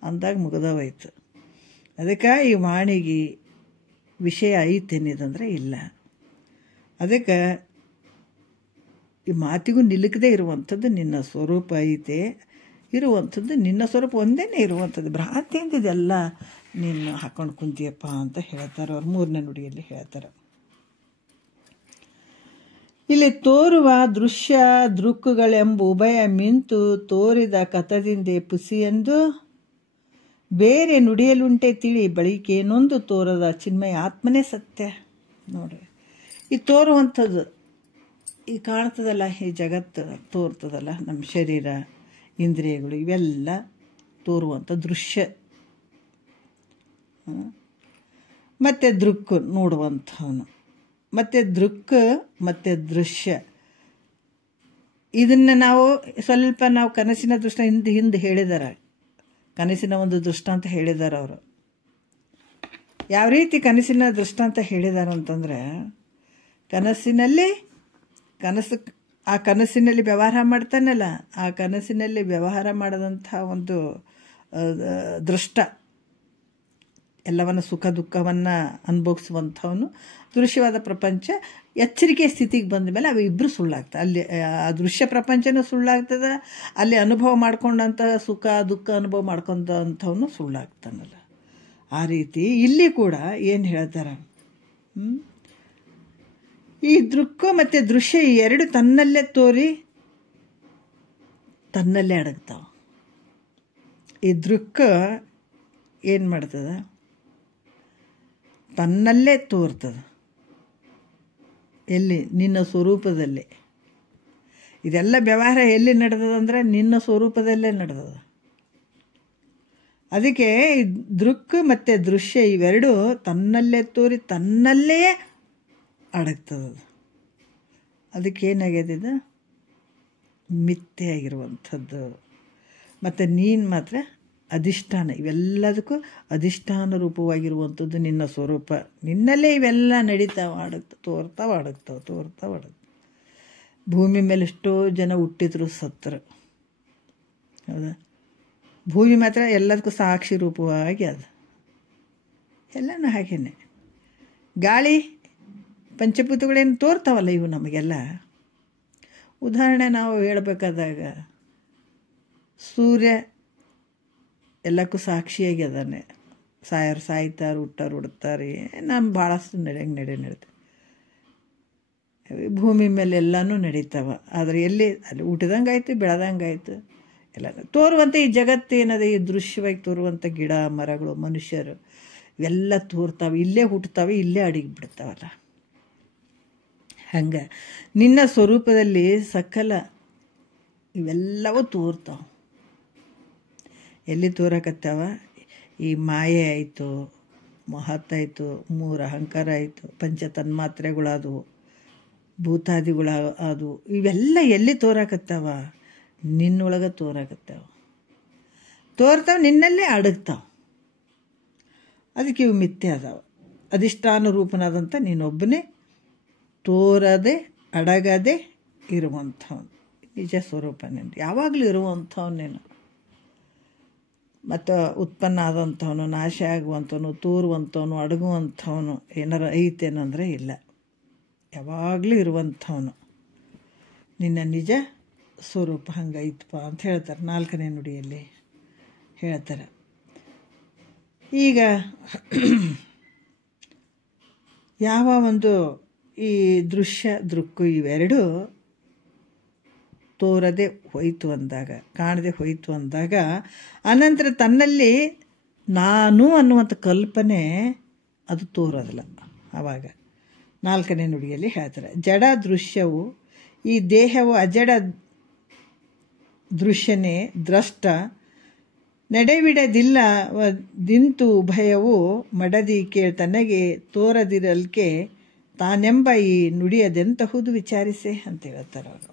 ಅಂದಾಗ ಮುಗಿದೋಯ್ತು. ಅದಕ್ಕೆ ಈ ವಾಣಿಗೆ ವಿಷಯ ಐತೇನಿದಂದ್ರೆ ಇಲ್ಲ. ಅದಕ್ಕೆ ಈ ಮಾತಿಗೂ ನಿಲುಕದೇ ಇರುವಂಥದ್ದು ನಿನ್ನ ಸ್ವರೂಪ ಐತೆ. ಇರುವಂಥದ್ದು ನಿನ್ನ ಸ್ವರೂಪ ಒಂದೇ ಇರುವಂಥದ್ದು. ಭ್ರಾಂತಿಯಿಂದ ಇದೆಲ್ಲ ನೀನು ಹಾಕೊಂಡು ಕುಂತಿಯಪ್ಪ ಅಂತ ಹೇಳ್ತಾರೆ ಅವ್ರು 3ನೇ ನುಡಿಯಲ್ಲಿ ಹೇಳ್ತಾರೆ. ಇಲ್ಲಿ ತೋರುವ ದೃಶ್ಯ ದೃಕ್ಕುಗಳೆಂಬ ಉಭಯ ಮಿಂತು ತೋರಿದ ಕಥದಿಂದೆ ಪುಸಿಯೆಂದು ಬೇರೆ ನುಡಿಯಲುಂಟೆ ತಿಳಿ ಬಳಿಕೇನೊಂದು ತೋರದ ಚಿನ್ಮಯ ಆತ್ಮನೇ ಸತ್ಯ. ನೋಡ್ರಿ, ಈ ತೋರುವಂಥದ್ದು ಈ ಕಾಣ್ತದಲ್ಲ, ಈ ಜಗತ್ತು ತೋರ್ತದಲ್ಲ, ನಮ್ಮ ಶರೀರ ಇಂದ್ರಿಯಗಳು ಇವೆಲ್ಲ ತೋರುವಂಥ ದೃಶ್ಯ. ಮತ್ತು ದೃಕ್ ನೋಡುವಂಥವನು, ಮತ್ತು ದೃಕ್ ಮತ್ತು ದೃಶ್ಯ. ಇದನ್ನು ನಾವು ಸ್ವಲ್ಪ ಕನಸಿನ ದೃಷ್ಟ ಹಿಂದೆ ಹೇಳಿದ್ದಾರೆ. ಕನಸಿನ ಒಂದು ದೃಷ್ಟಾಂತ ಹೇಳಿದ್ದಾರೆ ಅವರು. ಯಾವ ರೀತಿ ಕನಸಿನ ದೃಷ್ಟಾಂತ ಹೇಳಿದ್ದಾರೆ ಅಂತಂದರೆ, ಆ ಕನಸಿನಲ್ಲಿ ವ್ಯವಹಾರ ಮಾಡ್ತಾನಲ್ಲ, ಆ ಕನಸಿನಲ್ಲಿ ವ್ಯವಹಾರ ಮಾಡದಂಥ ಒಂದು ದೃಷ್ಟ ಎಲ್ಲವನ್ನ ಸುಖ ದುಃಖವನ್ನು ಅನುಭವಿಸುವಂಥವನು. ದೃಶ್ಯವಾದ ಪ್ರಪಂಚ ಎಚ್ಚರಿಕೆ ಸ್ಥಿತಿಗೆ ಬಂದ ಮೇಲೆ ಅವು ಇಬ್ಬರು ಸುಳ್ಳಾಗ್ತದೆ. ಅಲ್ಲಿ ಆ ದೃಶ್ಯ ಪ್ರಪಂಚನೂ ಸುಳ್ಳಾಗ್ತದೆ, ಅಲ್ಲಿ ಅನುಭವ ಮಾಡ್ಕೊಂಡಂಥ ಸುಖ ದುಃಖ ಅನುಭವ ಮಾಡ್ಕೊಂಡಂಥವನು ಸುಳ್ಳಾಗ್ತಾನಲ್ಲ. ಆ ರೀತಿ ಇಲ್ಲಿ ಕೂಡ ಏನು ಹೇಳ್ತಾರೆ, ಈ ದೃಕ್ಕ ಮತ್ತು ದೃಶ್ಯ ಈ ಎರಡು ತನ್ನಲ್ಲೇ ತೋರಿ ತನ್ನಲ್ಲೇ ಅಡಗ್ತಾವ. ಈ ದೃಕ್ಕ ಏನು ಮಾಡ್ತದ, ತನ್ನಲ್ಲೇ ತೋರ್ತದೆ. ಎಲ್ಲಿ? ನಿನ್ನ ಸ್ವರೂಪದಲ್ಲೇ. ಇದೆಲ್ಲ ವ್ಯವಹಾರ ಎಲ್ಲಿ ನಡೆದದಂದ್ರೆ ನಿನ್ನ ಸ್ವರೂಪದಲ್ಲೇ ನಡೆದದ. ಅದಕ್ಕೆ ದೃಕ್ ಮತ್ತು ದೃಶ್ಯ ಇವೆರಡು ತನ್ನಲ್ಲೇ ತೋರಿ ತನ್ನಲ್ಲೇ ಅಡಗ್ತದ. ಅದಕ್ಕೇನಾಗ್ಯದಿದೆ? ಮಿಥ್ಯೆ ಆಗಿರುವಂಥದ್ದು. ಮತ್ತು ನೀನು ಮಾತ್ರ ಅಧಿಷ್ಠಾನ, ಇವೆಲ್ಲದಕ್ಕೂ ಅಧಿಷ್ಠಾನ ರೂಪವಾಗಿರುವಂಥದ್ದು ನಿನ್ನ ಸ್ವರೂಪ. ನಿನ್ನಲ್ಲೇ ಇವೆಲ್ಲ ನಡೀತಾವೆ, ತೋರ್ತಾವೆ ಆಡಗ್ತಾವೆ. ಭೂಮಿ ಮೇಲೆ ಎಷ್ಟೋ ಜನ ಹುಟ್ಟಿದ್ರು ಸತ್ತರು, ಹೌದಾ? ಭೂಮಿ ಮಾತ್ರ ಎಲ್ಲದಕ್ಕೂ ಸಾಕ್ಷಿ ರೂಪವಾಗಿ ಅದು. ಎಲ್ಲನೂ ಹಾಗೇನೆ. ಗಾಳಿ ಪಂಚಭೂತಗಳೇನು ತೋರ್ತಾವಲ್ಲ ಇವು ನಮಗೆಲ್ಲ. ಉದಾಹರಣೆ ನಾವು ಹೇಳಬೇಕಾದಾಗ ಸೂರ್ಯ ಎಲ್ಲಕ್ಕೂ ಸಾಕ್ಷಿಯಾಗಿ ಅದಾನೆ. ಸಾಯೋರು ಸಾಯ್ತಾರೆ, ಹುಟ್ಟಾರು ಹುಡ್ತಾರೆ, ನಮ್ಮ ಭಾಳಷ್ಟು ನಡೀತದೆ. ಭೂಮಿ ಮೇಲೆ ಎಲ್ಲನೂ ನಡೀತಾವೆ. ಆದರೆ ಎಲ್ಲಿ ಅಲ್ಲಿ ಹುಟ್ಟಿದಂಗೆ ಆಯಿತು, ಬೆಳೆದಂಗೆ ಆಯಿತು, ಎಲ್ಲ ತೋರುವಂಥ ಈ ಜಗತ್ತು ಏನದ, ಈ ದೃಶ್ಯವಾಗಿ ತೋರುವಂಥ ಗಿಡ ಮರಗಳು ಮನುಷ್ಯರು ಇವೆಲ್ಲ ತೋರ್ತಾವೆ, ಇಲ್ಲೇ ಹುಟ್ಟುತ್ತಾವೆ, ಇಲ್ಲೇ ಅಡಿಗೆ ಬಿಡ್ತಾವಲ್ಲ. ಹಂಗೆ ನಿನ್ನ ಸ್ವರೂಪದಲ್ಲಿ ಸಕಲ ಇವೆಲ್ಲವೂ ತೋರ್ತಾವೆ. ಎಲ್ಲಿ ತೋರಕತ್ತಾವ? ಈ ಮಾಯೆ ಆಯಿತು, ಮಹತ್ತಾಯಿತು, ಮೂರು ಅಹಂಕಾರ ಆಯಿತು, ಪಂಚ ತನ್ಮಾತ್ರೆಗಳಾದವು, ಭೂತಾದಿಗಳ ಅದು ಇವೆಲ್ಲ ಎಲ್ಲಿ ತೋರಾಕತ್ತಾವ? ನಿನ್ನೊಳಗೆ ತೋರಾಕತ್ತಾವ. ತೋರ್ತಾವೆ, ನಿನ್ನಲ್ಲೇ ಅಡಗ್ತಾವೆ. ಅದಕ್ಕೆ ಇವು ಮಿಥ್ಯೆ ಅದಾವ. ಅಧಿಷ್ಠಾನ ರೂಪನಾದಂಥ ನೀನೊಬ್ಬನೇ ತೋರದೆ ಅಡಗದೆ ಇರುವಂಥವನು ನಿಜ ಸ್ವರೂಪ. ನೀನು ಯಾವಾಗಲೂ ಇರುವಂಥವನೇನು. ಮತ್ತು ಉತ್ಪನ್ನ ಆದಂಥವನು, ನಾಶ ಆಗುವಂಥವನು, ತೋರುವಂಥವನು, ಅಡಗುವಂಥವನು ಏನಾರ ಐತೇನಂದರೆ ಇಲ್ಲ. ಯಾವಾಗಲೂ ಇರುವಂಥವನು ನಿನ್ನ ನಿಜ ಸ್ವರೂಪ. ಹಂಗೈತಪ್ಪ ಅಂತ ಹೇಳ್ತಾರೆ 4ನೇ ನುಡಿಯಲ್ಲಿ ಹೇಳ್ತಾರೆ. ಈಗ ಯಾವ ಒಂದು ಈ ದೃಶ್ಯ ದೃಕ್ಕು ಇವೆರಡು ತೋರದೆ ಹೋಯಿತು ಅಂದಾಗ, ಕಾಣದೆ ಹೋಯಿತು ಅಂದಾಗ, ಅನಂತರ ತನ್ನಲ್ಲಿ ನಾನು ಅನ್ನುವಂಥ ಕಲ್ಪನೆ ಅದು ತೋರೋದಿಲ್ಲ. ಆವಾಗ 4ನೇ ನುಡಿಯಲ್ಲಿ ಹೇಳ್ತಾರೆ, ಜಡ ದೃಶ್ಯವು ಈ ದೇಹವು ಅಜಡ ದೃಶ್ಯನೇ ದ್ರಷ್ಟ ನಡೆಬಿಡದಿಲ್ಲ ದಿಂತು ಉಭಯವು ಮಡದಿ ತನಗೆ ತೋರದಿರಲ್ಕೆ ತಾನೆಂಬ ಈ ನುಡಿಯದೆಂತಹುದು ವಿಚಾರಿಸೆ ಅಂತ ಹೇಳ್ತಾರೆ ಅವರು.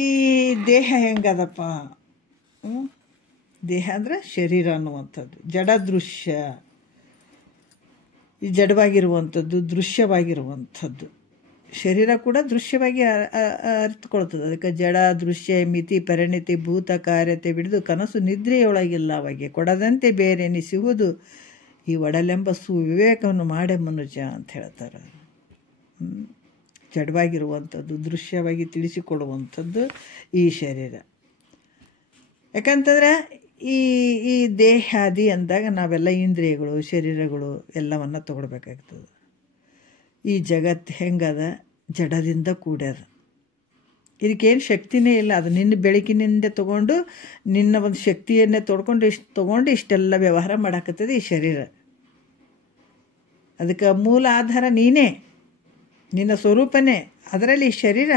ಈ ದೇಹ ಹೆಂಗದಪ್ಪ? ದೇಹ ಅಂದರೆ ಶರೀರ ಅನ್ನುವಂಥದ್ದು ಜಡ ದೃಶ್ಯ, ಈ ಜಡವಾಗಿರುವಂಥದ್ದು, ದೃಶ್ಯವಾಗಿರುವಂಥದ್ದು. ಶರೀರ ಕೂಡ ದೃಶ್ಯವಾಗಿ ಅರಿತುಕೊಳ್ತದೆ. ಅದಕ್ಕೆ ಜಡ ದೃಶ್ಯ ಮಿತಿ ಪರಿಣಿತಿ ಭೂತ ಕಾರ್ಯತೆ ಬಿಡಿದು ಕನಸು ನಿದ್ರೆಯೊಳಗಿಲ್ಲ ಅವಾಗೆ ಕೊಡದಂತೆ ಬೇರೆ ಎನಿಸುವುದು ಈ ಒಡಲೆಂಬ ಸುವಿವೇಕವನ್ನು ಮಾಡೆ ಮನುಜ ಅಂತ ಹೇಳ್ತಾರೆ. ಜಡವಾಗಿರುವಂಥದ್ದು, ದೃಶ್ಯವಾಗಿ ತಿಳಿಸಿಕೊಡುವಂಥದ್ದು ಈ ಶರೀರ. ಯಾಕಂತಂದ್ರೆ ಈ ದೇಹಾದಿ ಅಂದಾಗ ನಾವೆಲ್ಲ ಇಂದ್ರಿಯಗಳು ಶರೀರಗಳು ಎಲ್ಲವನ್ನು ತಗೊಳ್ಬೇಕಾಗ್ತದೆ. ಈ ಜಗತ್ತು ಹೆಂಗದ? ಜಡದಿಂದ ಕೂಡ್ಯದ. ಇದಕ್ಕೇನು ಶಕ್ತಿನೇ ಇಲ್ಲ. ಅದು ನಿನ್ನ ಬೆಳಕಿನಿಂದ ತೊಗೊಂಡು ನಿನ್ನ ಒಂದು ಶಕ್ತಿಯನ್ನೇ ತೊಗೊಂಡು ಇಷ್ಟೆಲ್ಲ ವ್ಯವಹಾರ ಮಾಡಾಕತ್ತದ ಈ ಶರೀರ. ಅದಕ್ಕೆ ಮೂಲ ಆಧಾರ ನೀನೇ, ನಿನ್ನ ಸ್ವರೂಪನೇ. ಅದರಲ್ಲಿ ಈ ಶರೀರ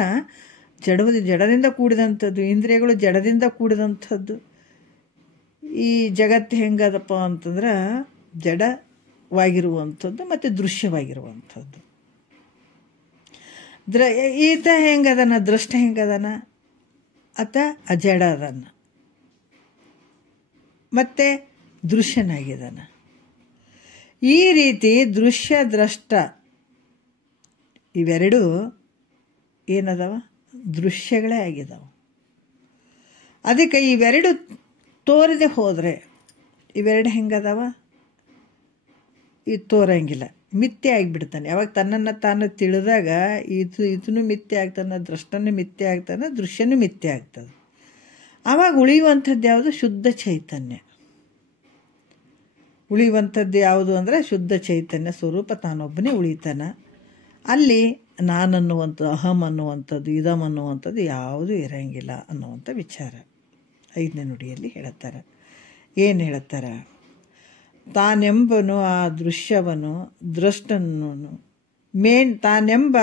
ಜಡದಿಂದ ಕೂಡಿದಂಥದ್ದು, ಇಂದ್ರಿಯಗಳು ಜಡದಿಂದ ಕೂಡಿದಂಥದ್ದು. ಈ ಜಗತ್ತು ಹೆಂಗದಪ್ಪ ಅಂತಂದ್ರೆ ಜಡವಾಗಿರುವಂಥದ್ದು ಮತ್ತು ದೃಶ್ಯವಾಗಿರುವಂಥದ್ದು. ಈತ ಹೆಂಗದನ? ದೃಷ್ಟ ಹೆಂಗದನ? ಆತ ಅಜಡ ಅದನ ಮತ್ತು ದೃಶ್ಯನಾಗಿದ್ದಾನ. ಈ ರೀತಿ ದೃಶ್ಯ ದ್ರಷ್ಟ ಇವೆರಡು ಏನದಾವ? ದೃಶ್ಯಗಳೇ ಆಗಿದಾವೆ. ಅದಕ್ಕೆ ಇವೆರಡು ತೋರದೆ ಹೋದರೆ ಇವೆರಡು ಹೆಂಗದಾವ? ಇದು ತೋರಂಗಿಲ್ಲ, ಮಿಥ್ಯೆ ಆಗಿಬಿಡ್ತಾನೆ. ಯಾವಾಗ ತನ್ನನ್ನು ತಾನು ತಿಳಿದಾಗ ಇದನ್ನು ಮಿಥ್ಯೆ ಆಗ್ತಾನೆ, ದ್ರಷ್ಟನೂ ಮಿಥ್ಯೆ ಆಗ್ತಾನೆ, ದೃಶ್ಯನೂ ಮಿಥ್ಯೆ ಆಗ್ತದೆ. ಆವಾಗ ಉಳಿಯುವಂಥದ್ದು ಯಾವುದು? ಶುದ್ಧ ಚೈತನ್ಯ. ಉಳಿಯುವಂಥದ್ದು ಯಾವುದು ಅಂದರೆ ಶುದ್ಧ ಚೈತನ್ಯ ಸ್ವರೂಪ ತಾನೊಬ್ಬನೇ ಉಳಿತಾನೆ. ಅಲ್ಲಿ ನಾನನ್ನುವಂಥದ್ದು, ಅಹಂ ಅನ್ನುವಂಥದ್ದು, ಇದಮ್ ಅನ್ನುವಂಥದ್ದು ಯಾವುದೂ ಇರೋಂಗಿಲ್ಲ ಅನ್ನುವಂಥ ವಿಚಾರ 5ನೇ ನುಡಿಯಲ್ಲಿ ಹೇಳುತ್ತಾರೆ. ಏನು ಹೇಳುತ್ತಾರೆ? ತಾನೆಂಬನು ಆ ದೃಶ್ಯವನು ದ್ರಷ್ಟನು ತಾನೆಂಬ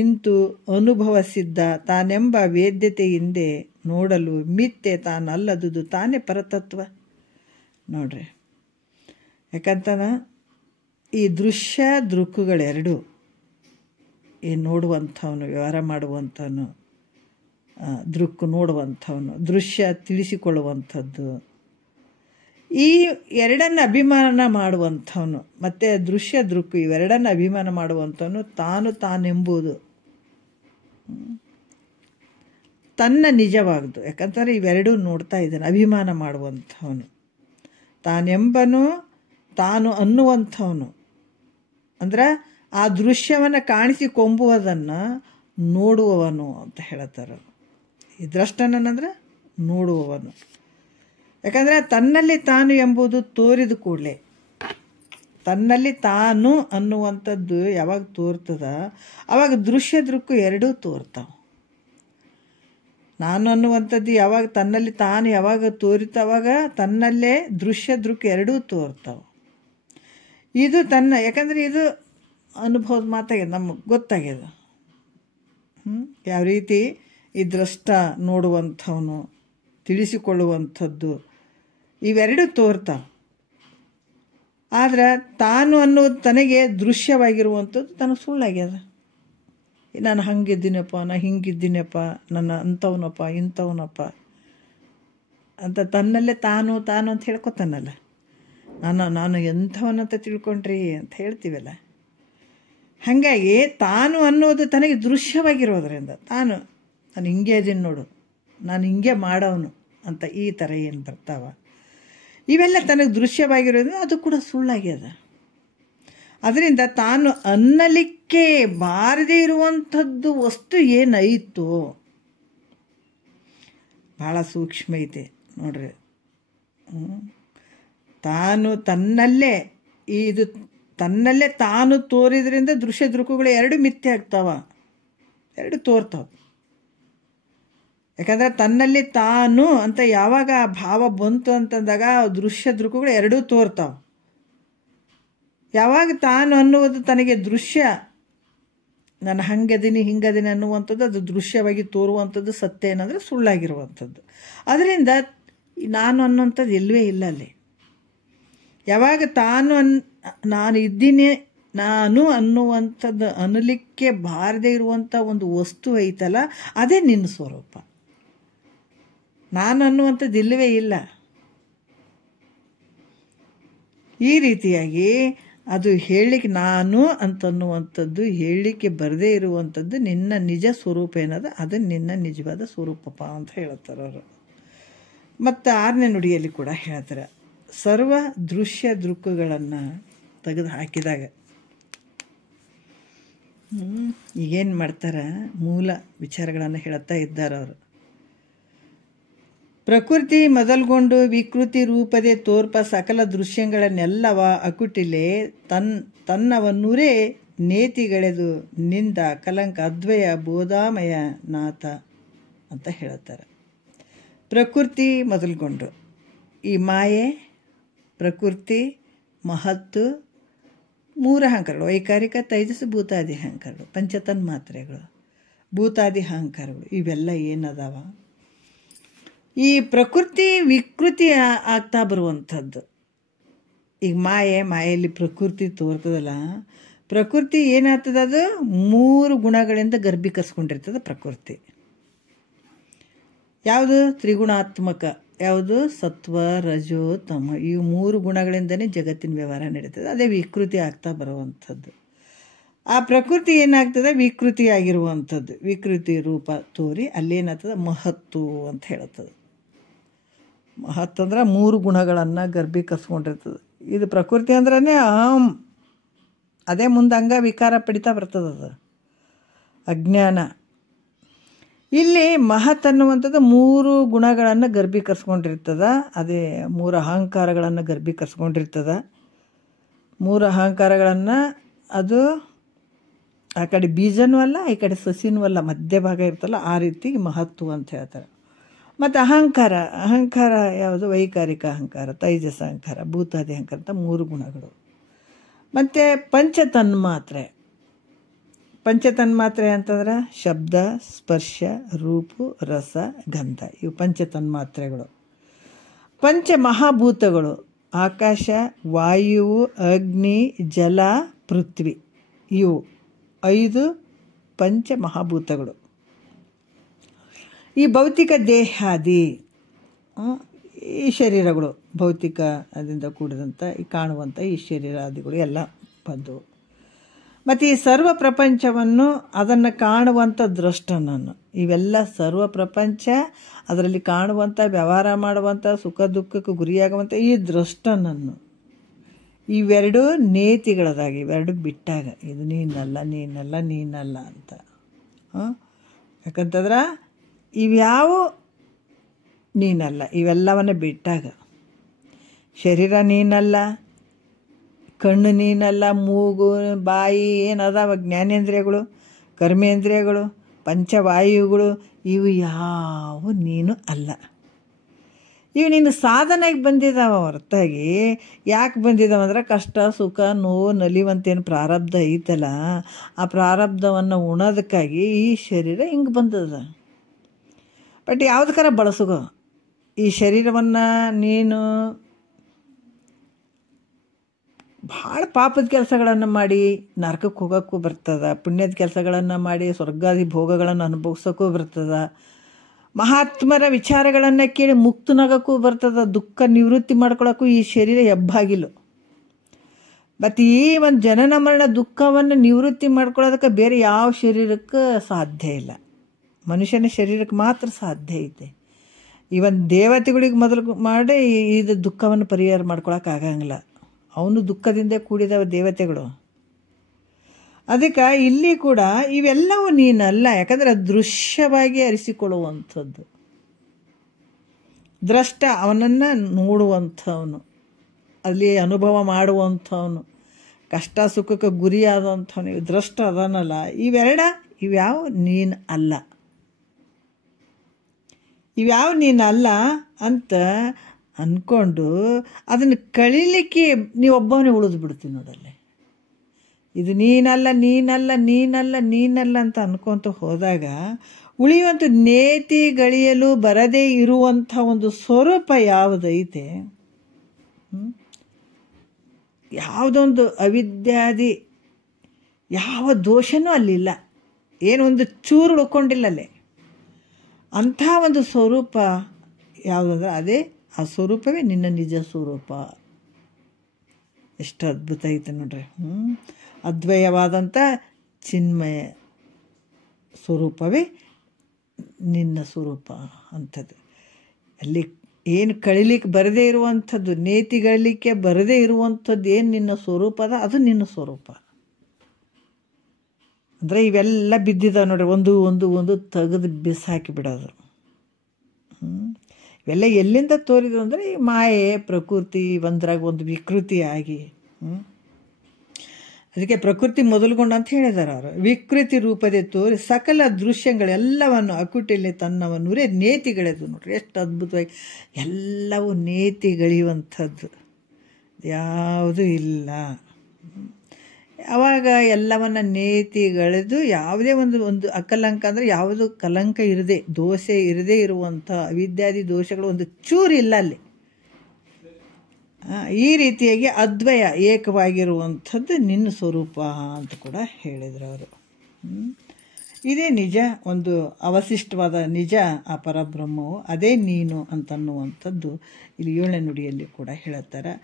ಇಂತು ಅನುಭವಿಸಿದ್ದ ತಾನೆಂಬ ವೇದ್ಯತೆಯಿಂದೆ ನೋಡಲು ಮಿಥ್ಯೆ ತಾನಲ್ಲದುದು ತಾನೇ ಪರತತ್ವ. ನೋಡ್ರಿ, ಯಾಕಂತನ ಈ ದೃಶ್ಯ ದೃಕ್ಕುಗಳೆರಡು, ಏನು ನೋಡುವಂಥವನು, ವ್ಯವಹಾರ ಮಾಡುವಂಥವನು, ದೃಕ್ಕು ನೋಡುವಂಥವನು, ದೃಶ್ಯ ತಿಳಿಸಿಕೊಳ್ಳುವಂಥದ್ದು, ಈ ಎರಡನ್ನು ಅಭಿಮಾನ ಮಾಡುವಂಥವನು ಮತ್ತು ದೃಶ್ಯ ದೃಕ್ಕು ಇವೆರಡನ್ನು ಅಭಿಮಾನ ಮಾಡುವಂಥವನು ತಾನೆಂಬುದು ತನ್ನ ನಿಜವಾಗದು. ಯಾಕಂದರೆ ಇವೆರಡೂ ನೋಡ್ತಾ ಇದ್ದಾನೆ. ಅಭಿಮಾನ ಮಾಡುವಂಥವನು ತಾನೆಂಬನು, ತಾನು ಅನ್ನುವಂಥವನು ಅಂದ್ರೆ ಆ ದೃಶ್ಯವನ್ನು ಕಾಣಿಸಿಕೊಂಬುವುದನ್ನು ನೋಡುವವನು ಅಂತ ಹೇಳ್ತಾರೆ. ಈ ದ್ರಷ್ಟನಂದ್ರೆ ನೋಡುವವನು. ಯಾಕಂದರೆ ತನ್ನಲ್ಲಿ ತಾನು ಎಂಬುದು ತೋರಿದ ಕೂಡಲೇ, ತನ್ನಲ್ಲಿ ತಾನು ಅನ್ನುವಂಥದ್ದು ಯಾವಾಗ ತೋರ್ತದ ಆವಾಗ ದೃಶ್ಯ ದೃಕ್ಕು ಎರಡೂ ತೋರ್ತಾವೆ. ನಾನು ಅನ್ನುವಂಥದ್ದು ಯಾವಾಗ ತನ್ನಲ್ಲಿ ತಾನು ಯಾವಾಗ ತೋರಿತಾವಾಗ ತನ್ನಲ್ಲೇ ದೃಶ್ಯ ದೃಕ್ ಎರಡೂ ತೋರ್ತಾವೆ. ಇದು ತನ್ನ, ಯಾಕಂದರೆ ಇದು ಅನುಭವದ ಮಾತಾಗ್ಯದ, ನಮಗೆ ಗೊತ್ತಾಗ್ಯದ. ಯಾವ ರೀತಿ ಈ ದ್ರಷ್ಟ ನೋಡುವಂಥವನು, ತಿಳಿಸಿಕೊಳ್ಳುವಂಥದ್ದು ಇವೆರಡೂ ತೋರ್ತಾವೆ. ಆದರೆ ತಾನು ಅನ್ನೋದು ತನಗೆ ದೃಶ್ಯವಾಗಿರುವಂಥದ್ದು ತನಗೆ ಸುಳ್ಳಾಗ್ಯದ. ನಾನು ಹಂಗಿದ್ದೀನಪ್ಪ, ನಾನು ಹಿಂಗಿದ್ದೀನಪ್ಪ, ನನ್ನ ಅಂಥವನಪ್ಪ ಇಂಥವನಪ್ಪ ಅಂತ ತನ್ನಲ್ಲೇ ತಾನು ಅಂತ ಹೇಳ್ಕೊತಾನಲ್ಲ. ನಾನು ಎಂಥವನಂತ ತಿಳ್ಕೊಂಡ್ರಿ ಅಂತ ಹೇಳ್ತೀವಲ್ಲ. ಹಾಗಾಗಿ ತಾನು ಅನ್ನೋದು ತನಗೆ ದೃಶ್ಯವಾಗಿರೋದ್ರಿಂದ ನಾನು ಹಿಂಗೆ ಅದೀನಿ ನೋಡು, ನಾನು ಹಿಂಗೆ ಮಾಡೋನು ಅಂತ ಈ ಥರ ಏನು ಬರ್ತಾವ ಇವೆಲ್ಲ ತನಗೆ ದೃಶ್ಯವಾಗಿರೋದು, ಅದು ಕೂಡ ಸುಳ್ಳಾಗ್ಯದ. ಅದರಿಂದ ತಾನು ಅನ್ನಲಿಕ್ಕೆ ಬಾರದೇ ಇರುವಂಥದ್ದು ವಸ್ತು ಏನೈತು ಭಾಳ ಸೂಕ್ಷ್ಮ ಐತೆ ನೋಡ್ರಿ. ತಾನು ತನ್ನಲ್ಲೇ ಇದು ತನ್ನಲ್ಲೇ ತಾನು ತೋರಿದ್ರಿಂದ ದೃಶ್ಯ ದೃಕ್ಕುಗಳು ಎರಡು ಮಿಥ್ಯೆ ಆಗ್ತಾವ, ಎರಡು ತೋರ್ತಾವೆ. ಯಾಕಂದರೆ ತನ್ನಲ್ಲಿ ತಾನು ಅಂತ ಯಾವಾಗ ಆ ಭಾವ ಬಂತು ಅಂತಂದಾಗ ದೃಶ್ಯ ದೃಕ್ಕುಗಳು ಎರಡೂ ತೋರ್ತಾವೆ. ಯಾವಾಗ ತಾನು ಅನ್ನುವುದು ತನಗೆ ದೃಶ್ಯ, ನಾನು ಹಂಗದೀನಿ ಹಿಂಗದೀನಿ ಅನ್ನುವಂಥದ್ದು ಅದು ದೃಶ್ಯವಾಗಿ ತೋರುವಂಥದ್ದು ಸತ್ಯ ಏನಂದರೆ ಸುಳ್ಳಾಗಿರುವಂಥದ್ದು. ಅದರಿಂದ ನಾನು ಅನ್ನೋಂಥದ್ದು ಎಲ್ಲವೇ ಇಲ್ಲ ಅಲ್ಲಿ. ಯಾವಾಗ ನಾನು ಇದ್ದೀನಿ ನಾನು ಅನ್ನುವಂಥದ್ದು ಅನ್ನಲಿಕ್ಕೆ ಬಾರದೇ ಇರುವಂಥ ಒಂದು ವಸ್ತು ಐತಲ್ಲ, ಅದೇ ನಿನ್ನ ಸ್ವರೂಪ. ನಾನು ಅನ್ನುವಂಥದ್ದು ಇಲ್ಲವೇ ಇಲ್ಲ. ಈ ರೀತಿಯಾಗಿ ಅದು ಹೇಳಲಿಕ್ಕೆ ನಾನು ಅಂತನ್ನುವಂಥದ್ದು ಹೇಳಲಿಕ್ಕೆ ಬರದೇ ಇರುವಂಥದ್ದು ನಿನ್ನ ನಿಜ ಸ್ವರೂಪ ಏನದ, ಅದು ನಿನ್ನ ನಿಜವಾದ ಸ್ವರೂಪಪ್ಪ ಅಂತ ಹೇಳ್ತಾರೆ ಅವರು. ಮತ್ತು 6ನೇ ನುಡಿಯಲ್ಲಿ ಕೂಡ ಹೇಳ್ತಾರೆ, ಸರ್ವ ದೃಶ್ಯ ದೃಕ್ಕುಗಳನ್ನು ತೆಗೆದು ಹಾಕಿದಾಗ ಈಗೇನು ಮಾಡ್ತಾರೆ, ಮೂಲ ವಿಚಾರಗಳನ್ನು ಹೇಳ್ತಾ ಇದ್ದಾರೆ ಅವರು. ಪ್ರಕೃತಿ ಮೊದಲ್ಗೊಂಡು ವಿಕೃತಿ ರೂಪದೇ ತೋರ್ಪ ಸಕಲ ದೃಶ್ಯಗಳನ್ನೆಲ್ಲವ ಅಕುಟಿಲೆ ತನ್ನವನ್ನೂರೇ ನೇತಿಗಳೆದು ನಿಂದ ಕಲಂಕ ಅದ್ವಯ ಬೋಧಾಮಯ ನಾಥ ಅಂತ ಹೇಳ್ತಾರೆ. ಪ್ರಕೃತಿ ಮೊದಲ್ಗೊಂಡು ಈ ಮಾಯೆ, ಪ್ರಕೃತಿ, ಮಹತ್ತು, 3 ಅಹಂಕಾರಗಳು, ವೈಕಾರಿಕ, ತೈಜಸ್ಸು, ಭೂತಾದಿ ಅಹಂಕಾರಗಳು, ಪಂಚತನ್ಮಾತ್ರೆಗಳು, ಭೂತಾದಿ ಅಹಂಕಾರಗಳು ಇವೆಲ್ಲ ಏನದಾವ, ಈ ಪ್ರಕೃತಿ ವಿಕೃತಿ ಆಗ್ತಾ ಬರುವಂಥದ್ದು. ಈಗ ಮಾಯೆಯಲ್ಲಿ ಪ್ರಕೃತಿ ತೋರ್ತದಲ್ಲ, ಪ್ರಕೃತಿ ಏನಾಗ್ತದೆ, ಅದು 3 ಗುಣಗಳಿಂದ ಗರ್ಭೀಕರಿಸ್ಕೊಂಡಿರ್ತದೆ ಪ್ರಕೃತಿ. ಯಾವುದು ತ್ರಿಗುಣಾತ್ಮಕ, ಯಾವುದು ಸತ್ವ ರಜೋ ತಮ, ಈ 3 ಗುಣಗಳಿಂದನೇ ಜಗತ್ತಿನ ವ್ಯವಹಾರ ನಡೀತದೆ. ಅದೇ ವಿಕೃತಿ ಆಗ್ತಾ ಬರುವಂಥದ್ದು. ಆ ಪ್ರಕೃತಿ ಏನಾಗ್ತದೆ, ವಿಕೃತಿ ಆಗಿರುವಂಥದ್ದು, ವಿಕೃತಿ ರೂಪ ತೋರಿ ಅಲ್ಲೇನಾಗ್ತದೆ ಮಹತ್ತು ಅಂತ ಹೇಳ್ತದೆ. ಮಹತ್ತು ಅಂದ್ರೆ 3 ಗುಣಗಳನ್ನು ಗರ್ಭೀಕರಿಸ್ಕೊಂಡಿರ್ತದೆ. ಇದು ಪ್ರಕೃತಿ ಅಂದ್ರೇ ಅಹಂ ಅದೇ ಮುಂದೆ ಹಂಗ ವಿಕಾರ ಪಡಿತಾ ಬರ್ತದದು ಅಜ್ಞಾನ. ಇಲ್ಲಿ ಮಹತ್ ಅನ್ನುವಂಥದ್ದು 3 ಗುಣಗಳನ್ನು ಗರ್ಭೀಕರಿಸ್ಕೊಂಡಿರ್ತದ. ಅದೇ 3 ಅಹಂಕಾರಗಳನ್ನು ಗರ್ಭೀಕರಿಸ್ಕೊಂಡಿರ್ತದ. 3 ಅಹಂಕಾರಗಳನ್ನು ಅದು ಆ ಕಡೆ ಬೀಜನೂ ಅಲ್ಲ, ಈ ಕಡೆ ಸಸಿನೂ ಅಲ್ಲ, ಮಧ್ಯಭಾಗ ಇರ್ತಲ್ಲ, ಆ ರೀತಿ ಮಹತ್ವ ಅಂತ ಹೇಳ್ತಾರೆ. ಮತ್ತು ಅಹಂಕಾರ ಯಾವುದು? ವೈಕಾರಿಕ ಅಹಂಕಾರ, ತೈಜಸ ಅಹಂಕಾರ, ಭೂತಾದಿ ಅಹಂಕಾರ ಅಂತ 3 ಗುಣಗಳು. ಮತ್ತು ಪಂಚತನ್ಮಾತ್ರೆ ಅಂತಂದ್ರೆ ಶಬ್ದ, ಸ್ಪರ್ಶ, ರೂಪ, ರಸ, ಗಂಧ. ಇವು ಪಂಚತನ್ಮಾತ್ರೆಗಳು. ಪಂಚಮಹಾಭೂತಗಳು ಆಕಾಶ, ವಾಯು, ಅಗ್ನಿ, ಜಲ, ಪೃಥ್ವಿ. ಇವು 5 ಪಂಚಮಹಾಭೂತಗಳು. ಈ ಭೌತಿಕ ದೇಹಾದಿ ಈ ಶರೀರಗಳು, ಭೌತಿಕ ಅದರಿಂದ ಕೂಡಿದಂಥ ಈ ಕಾಣುವಂಥ ಈ ಶರೀರಾದಿಗಳು ಎಲ್ಲ ಬಂದವು. ಮತ್ತು ಈ ಸರ್ವ ಪ್ರಪಂಚವನ್ನು ಅದನ್ನು ಕಾಣುವಂಥ ದ್ರಷ್ಟ ನಾನು. ಇವೆಲ್ಲ ಸರ್ವ ಪ್ರಪಂಚ, ಅದರಲ್ಲಿ ಕಾಣುವಂಥ, ವ್ಯವಹಾರ ಮಾಡುವಂಥ, ಸುಖ ದುಃಖಕ್ಕೆ ಗುರಿಯಾಗುವಂಥ ಈ ದ್ರಷ್ಟ ನಾನು. ಇವೆರಡು ನೇತಿಗಳದಾಗ, ಇವೆರಡು ಬಿಟ್ಟಾಗ ಇದು ನೀನಲ್ಲ ಅಂತ. ಯಾಕಂತಂದ್ರೆ ಇವ್ಯಾವ ನೀನಲ್ಲ, ಇವೆಲ್ಲವನ್ನ ಬಿಟ್ಟಾಗ ಶರೀರ ನೀನಲ್ಲ, ಕಣ್ಣು ನೀನಲ್ಲ, ಮೂಗು, ಬಾಯಿ ಏನದಾವ ಜ್ಞಾನೇಂದ್ರಿಯಗಳು, ಕರ್ಮೇಂದ್ರಿಯಗಳು, ಪಂಚವಾಯುಗಳು, ಇವು ಯಾವ ನೀನು ಅಲ್ಲ. ಇವು ನೀನು ಸಾಧನೆಗೆ ಬಂದಿದ್ದಾವ ಹೊರತಾಗಿ ಯಾಕೆ ಬಂದಿದ್ದಾವೆ ಅಂದ್ರೆ ಕಷ್ಟ ಸುಖ ನೋವು ನಲಿವಂತೇನು ಪ್ರಾರಬ್ಧ ಐತಲ್ಲ, ಆ ಪ್ರಾರಬ್ಧವನ್ನು ಉಣೋದಕ್ಕಾಗಿ ಈ ಶರೀರ ಹಿಂಗೆ ಬಂದದ. ಬಟ್ ಯಾವುದಕ್ಕಾರ ಬಳಸುಗೋ ಈ ಶರೀರವನ್ನು ನೀನು ಭಾಳ ಪಾಪದ ಕೆಲಸಗಳನ್ನು ಮಾಡಿ ನರಕಕ್ಕೆ ಹೋಗೋಕ್ಕೂ ಬರ್ತದೆ, ಪುಣ್ಯದ ಕೆಲಸಗಳನ್ನು ಮಾಡಿ ಸ್ವರ್ಗಾದಿ ಭೋಗಗಳನ್ನು ಅನುಭವಿಸೋಕ್ಕೂ ಬರ್ತದೆ, ಮಹಾತ್ಮರ ವಿಚಾರಗಳನ್ನು ಕೇಳಿ ಮುಕ್ತನಾಗೋಕ್ಕೂ ಬರ್ತದೆ, ದುಃಖ ನಿವೃತ್ತಿ ಮಾಡ್ಕೊಳ್ಳೋಕ್ಕೂ ಈ ಶರೀರ ಹೆಬ್ಬಾಗಿಲ್ಲ. ಮತ್ತು ಈ ಒಂದು ಜನನ ಮರಣ ದುಃಖವನ್ನು ನಿವೃತ್ತಿ ಮಾಡ್ಕೊಳ್ಳೋದಕ್ಕೆ ಬೇರೆ ಯಾವ ಶರೀರಕ್ಕೆ ಸಾಧ್ಯ ಇಲ್ಲ, ಮನುಷ್ಯನ ಶರೀರಕ್ಕೆ ಮಾತ್ರ ಸಾಧ್ಯ ಐತೆ. ಇವನ್ ದೇವತೆಗಳಿಗೆ ಮೊದಲು ಮಾಡಿ ಇದು ದುಃಖವನ್ನು ಪರಿಹಾರ ಮಾಡ್ಕೊಳಕ್ಕಾಗಂಗಿಲ್ಲ, ಅವನು ದುಃಖದಿಂದ ಕೂಡಿದ ದೇವತೆಗಳು. ಅದಕ್ಕೆ ಇಲ್ಲಿ ಕೂಡ ಇವೆಲ್ಲವೂ ನೀನಲ್ಲ, ಯಾಕಂದರೆ ದೃಶ್ಯವಾಗಿ ಅರಿಸಿಕೊಳ್ಳುವಂಥದ್ದು. ದ್ರಷ್ಟ ಅವನನ್ನು ನೋಡುವಂಥವನು, ಅಲ್ಲಿ ಅನುಭವ ಮಾಡುವಂಥವನು, ಕಷ್ಟ ಸುಖಕ್ಕೆ ಗುರಿಯಾದಂಥವನು ದ್ರಷ್ಟ ಅದನ್ನಲ್ಲ. ಇವ್ಯಾವ ನೀನು ಅಲ್ಲ, ಇವ್ಯಾವ ನೀನಲ್ಲ ಅಂತ ಅಂದ್ಕೊಂಡು ಅದನ್ನು ಕಳೀಲಿಕ್ಕೆ ನೀವೊಬ್ಬವನೇ ಉಳಿದು ಬಿಡ್ತೀವಿ ನೋಡಲ್ಲಿ. ಇದು ನೀನಲ್ಲ ಅಂತ ಅನ್ಕೊಂತ ಹೋದಾಗ ಉಳಿಯುವಂಥ ನೇತಿಗಳಿಯಲು ಬರದೇ ಇರುವಂಥ ಒಂದು ಸ್ವರೂಪ ಯಾವುದೈತೆ, ಯಾವುದೊಂದು ಅವಿದ್ಯಾದಿ ಯಾವ ದೋಷನೂ ಅಲ್ಲಿಲ್ಲ, ಏನೊಂದು ಚೂರು ಉಳ್ಕೊಂಡಿಲ್ಲ ಅಲ್ಲೇ. ಅಂಥ ಒಂದು ಸ್ವರೂಪ ಯಾವುದಂದ್ರೆ ಅದೇ ಆ ಸ್ವರೂಪವೇ ನಿನ್ನ ನಿಜ ಸ್ವರೂಪ. ಎಷ್ಟು ಅದ್ಭುತ ಐತೆ ನೋಡ್ರಿ. ಅದ್ವಯವಾದಂಥ ಚಿನ್ಮಯ ಸ್ವರೂಪವೇ ನಿನ್ನ ಸ್ವರೂಪ ಅಂಥದ್ದು. ಅಲ್ಲಿ ಏನು ಕಳಿಲಿಕ್ಕೆ ಬರದೇ ಇರುವಂಥದ್ದು, ನೇತಿಗಳಿಕ್ಕೆ ಬರದೇ ಇರುವಂಥದ್ದು ಏನು ನಿನ್ನ ಸ್ವರೂಪ ಅದ, ಅದು ನಿನ್ನ ಸ್ವರೂಪ. ಅಂದರೆ ಇವೆಲ್ಲ ಬಿದ್ದಿದ್ದಾವೆ ನೋಡ್ರಿ, ಒಂದು ತೆಗೆದು ಬಿಸಾಕಿ ಬಿಡೋದು. ಇವೆಲ್ಲ ಎಲ್ಲಿಂದ ತೋರಿದ್ರು ಅಂದರೆ ಈ ಮಾಯೆ ಪ್ರಕೃತಿ ಒಂದ್ರಾಗ ಒಂದು ವಿಕೃತಿ ಆಗಿ, ಅದಕ್ಕೆ ಪ್ರಕೃತಿ ಮೊದಲುಗೊಂಡು ಅಂತ ಹೇಳಿದಾರೆ ಅವರು. ವಿಕೃತಿ ರೂಪದೇ ತೋರಿ ಸಕಲ ದೃಶ್ಯಗಳೆಲ್ಲವನ್ನು ಅಕುಟಿಲಿ ತನ್ನವನ್ನುರೇ ನೇತಿಗಳೆದು ನೋಡ್ರಿ, ಎಷ್ಟು ಅದ್ಭುತವಾಗಿ ಎಲ್ಲವೂ ನೇತಿಗಳಿಯುವಂಥದ್ದು ಯಾವುದೂ ಇಲ್ಲ. ಆವಾಗ ಎಲ್ಲವನ್ನ ನೇತಿಗಳೆದು ಯಾವುದೇ ಒಂದು ಅಕಲಂಕ ಅಂದರೆ ಯಾವುದು ಕಲಂಕ ಇರದೆ, ದೋಷೆ ಇರದೇ ಇರುವಂಥ ಅವಿದ್ಯಾದಿ ದೋಷಗಳು ಒಂದು ಚೂರಿಲ್ಲ ಅಲ್ಲಿ. ಈ ರೀತಿಯಾಗಿ ಅದ್ವಯ ಏಕವಾಗಿರುವಂಥದ್ದು ನಿನ್ನ ಸ್ವರೂಪ ಅಂತ ಕೂಡ ಹೇಳಿದರು ಅವರು. ಇದೇ ನಿಜ, ಒಂದು ಅವಶಿಷ್ಟವಾದ ನಿಜ ಆ ಪರಬ್ರಹ್ಮವು, ಅದೇ ನೀನು ಅಂತನ್ನುವಂಥದ್ದು ಇಲ್ಲಿ 7ನೇ ನುಡಿಯಲ್ಲಿ ಕೂಡ ಹೇಳುತ್ತಾರೆ.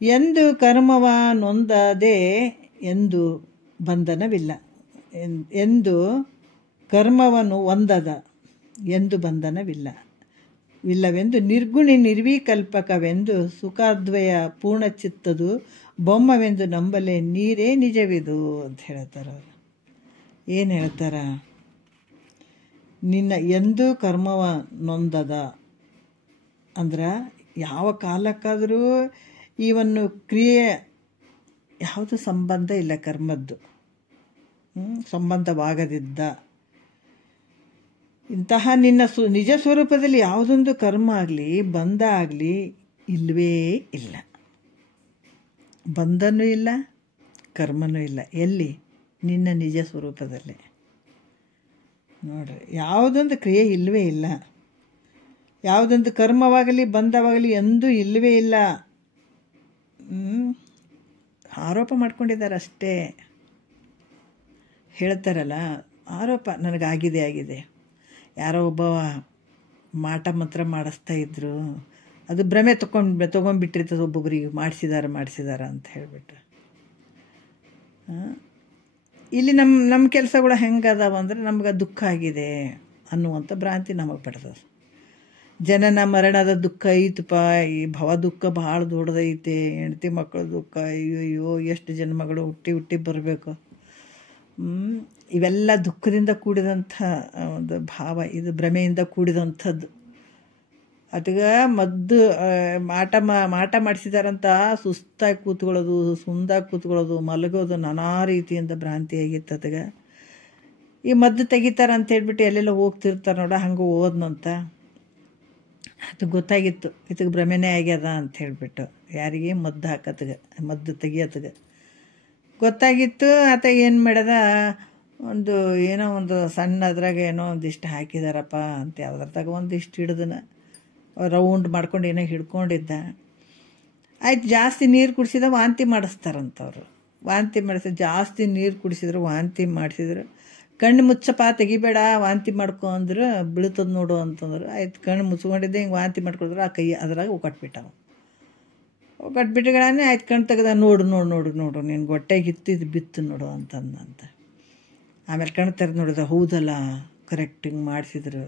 ಎಂದು ಕರ್ಮವ ನೊಂದದೆ ಎಂದು ಬಂಧನವಿಲ್ಲ, ಎಂದು ಕರ್ಮವನ್ನು ಒಂದದ ಎಂದು ಬಂಧನವಿಲ್ಲ, ಇಲ್ಲವೆಂದು ನಿರ್ಗುಣಿ ನಿರ್ವಿಕಲ್ಪಕವೆಂದು ಸುಖಾದ್ವಯ ಪೂರ್ಣಚಿತ್ತದು ಬೊಮ್ಮವೆಂದು ನಂಬಲೆ ನೀರೇ ನಿಜವಿದು ಅಂತ ಹೇಳ್ತಾರೆ ಅವರು. ಏನು ಹೇಳ್ತಾರ? ನಿನ್ನ ಎಂದೂ ಕರ್ಮವ ನೊಂದದ ಅಂದ್ರೆ ಯಾವ ಕಾಲಕ್ಕಾದರೂ ಇವನ್ನು ಕ್ರಿಯೆ ಯಾವುದು ಸಂಬಂಧ ಇಲ್ಲ ಕರ್ಮದ್ದು, ಸಂಬಂಧವಾಗದಿದ್ದ ಇಂತಹ ನಿನ್ನ ನಿಜ ಸ್ವರೂಪದಲ್ಲಿ ಯಾವುದೊಂದು ಕರ್ಮ ಆಗಲಿ ಬಂಧ ಆಗಲಿ ಇಲ್ಲವೇ ಇಲ್ಲ. ಬಂಧನೂ ಇಲ್ಲ, ಕರ್ಮನೂ ಇಲ್ಲ. ಎಲ್ಲಿ? ನಿನ್ನ ನಿಜ ಸ್ವರೂಪದಲ್ಲಿ ನೋಡ್ರಿ. ಯಾವುದೊಂದು ಕ್ರಿಯೆ ಇಲ್ಲವೇ ಇಲ್ಲ, ಯಾವುದೊಂದು ಕರ್ಮವಾಗಲಿ ಬಂಧವಾಗಲಿ ಎಂದೂ ಇಲ್ಲವೇ ಇಲ್ಲ. ಆರೋಪ ಮಾಡ್ಕೊಂಡಿದ್ದಾರೆ ಅಷ್ಟೇ. ಹೇಳ್ತಾರಲ್ಲ, ಆರೋಪ ನನಗಾಗಿದೆ. ಯಾರೋ ಒಬ್ಬ ಮಾಟ ಮಂತ್ರ ಮಾಡಿಸ್ತಾ ಇದ್ರು, ಅದು ಭ್ರಮೆ ತೊಗೊಂಡ್ಬಿಟ್ಟಿರ್ತದೆ ಒಬ್ಬೊಬ್ಬರಿಗೆ, ಮಾಡಿಸಿದಾರ ಅಂತ ಹೇಳಿಬಿಟ್ಟು. ಇಲ್ಲಿ ನಮ್ಮ ಕೆಲಸಗಳು ಹೆಂಗದಾವ ಅಂದ್ರೆ ನಮ್ಗೆ ದುಃಖ ಆಗಿದೆ ಅನ್ನುವಂಥ ಭ್ರಾಂತಿ ನಮಗೆ ಪಡೆದದ. ಜನನ ಮರಣದ ದುಃಖ ಐತಪ್ಪ, ಈ ಭವ ದುಃಖ ಭಾಳ ದೊಡ್ಡದೈತೆ, ಹೆಂಡತಿ ಮಕ್ಕಳ ದುಃಖ, ಅಯ್ಯೋ ಎಷ್ಟು ಜನ್ಮಗಳು ಹುಟ್ಟಿ ಬರಬೇಕು. ಇವೆಲ್ಲ ದುಃಖದಿಂದ ಕೂಡಿದಂಥ ಒಂದು ಭಾವ, ಇದು ಭ್ರಮೆಯಿಂದ ಕೂಡಿದಂಥದ್ದು. ಅದಕ್ಕೆ ಮದ್ದು ಮಾಟ ಮಾಡಿಸಿದಾರಂತ ಸುಸ್ತಾಗಿ ಕೂತ್ಕೊಳ್ಳೋದು, ಸುಂದಾಗಿ ಕೂತ್ಕೊಳ್ಳೋದು, ಮಲಗೋದು, ನಾನಾ ರೀತಿಯಿಂದ ಭ್ರಾಂತಿ ಆಗಿತ್ತು. ಅದಕ್ಕೆ ಈ ಮದ್ದು ತೆಗಿತಾರ ಅಂತ ಹೇಳ್ಬಿಟ್ಟು ಎಲ್ಲೆಲ್ಲ ಹೋಗ್ತಿರ್ತಾರೆ ನೋಡ, ಹಂಗೆ ಓದ್ನಂತ ಅದು ಗೊತ್ತಾಗಿತ್ತು, ಇದಕ್ಕೆ ಭ್ರಮೆನೇ ಆಗ್ಯದ ಅಂತ ಹೇಳಿಬಿಟ್ಟು. ಯಾರಿಗೆ? ಮದ್ದು ಹಾಕತ್ಗೆ, ಮದ್ದು ತೆಗಿಯತ್ಗೆ ಗೊತ್ತಾಗಿತ್ತು. ಆತ ಏನು ಮಾಡ್ಯದ, ಏನೋ ಒಂದು ಸಣ್ಣ ಅದ್ರಾಗ ಏನೋ ಒಂದಿಷ್ಟು ಹಾಕಿದಾರಪ್ಪ ಅಂತ ಯಾವುದ್ರದಾಗ ಒಂದಿಷ್ಟು ಹಿಡ್ದನ ರೌಂಡ್ ಮಾಡ್ಕೊಂಡು ಏನೋ ಹಿಡ್ಕೊಂಡಿದ್ದ. ಆಯ್ತು, ಜಾಸ್ತಿ ನೀರು ಕುಡಿಸಿದ ವಾಂತಿ ಮಾಡಿಸ್ತಾರಂತವ್ರು. ವಾಂತಿ ಮಾಡಿಸಿದ ಜಾಸ್ತಿ ನೀರು ಕುಡಿಸಿದ್ರು, ವಾಂತಿ ಮಾಡಿಸಿದ್ರು. ಕಣ್ಣು ಮುಚ್ಚಪ್ಪ, ತೆಗಿಬೇಡ, ವಾಂತಿ ಮಾಡ್ಕೊ ಅಂದ್ರೆ ಬೀಳ್ತದ ನೋಡು ಅಂತಂದ್ರು. ಆಯ್ತು, ಕಣ್ಣು ಮುಚ್ಕೊಂಡಿದ್ದೆ, ಹಿಂಗೆ ವಾಂತಿ ಮಾಡ್ಕೊಳಿದ್ರು. ಆ ಕೈ ಅದ್ರಾಗ ಒಕ್ಕಟ್ಬಿಟ್ಟವ. ಒಕ್ಕಟ್ಬಿಟ್ಟಗಳೇ ಆಯ್ತು, ಕಣ್ಣು ತೆಗೆದ, ನೋಡು ನಿನ್ನ ಹೊಟ್ಟೆಗಿತ್ತು, ಇದು ಬಿತ್ತು ನೋಡು ಅಂತಂದಂತ. ಆಮೇಲೆ ಕಣ್ಣು ತೆರೆದು ನೋಡಿದ, ಹೌದಲ್ಲ, ಕರೆಕ್ಟ್ ಹಿಂಗೆ ಮಾಡಿಸಿದ್ರು.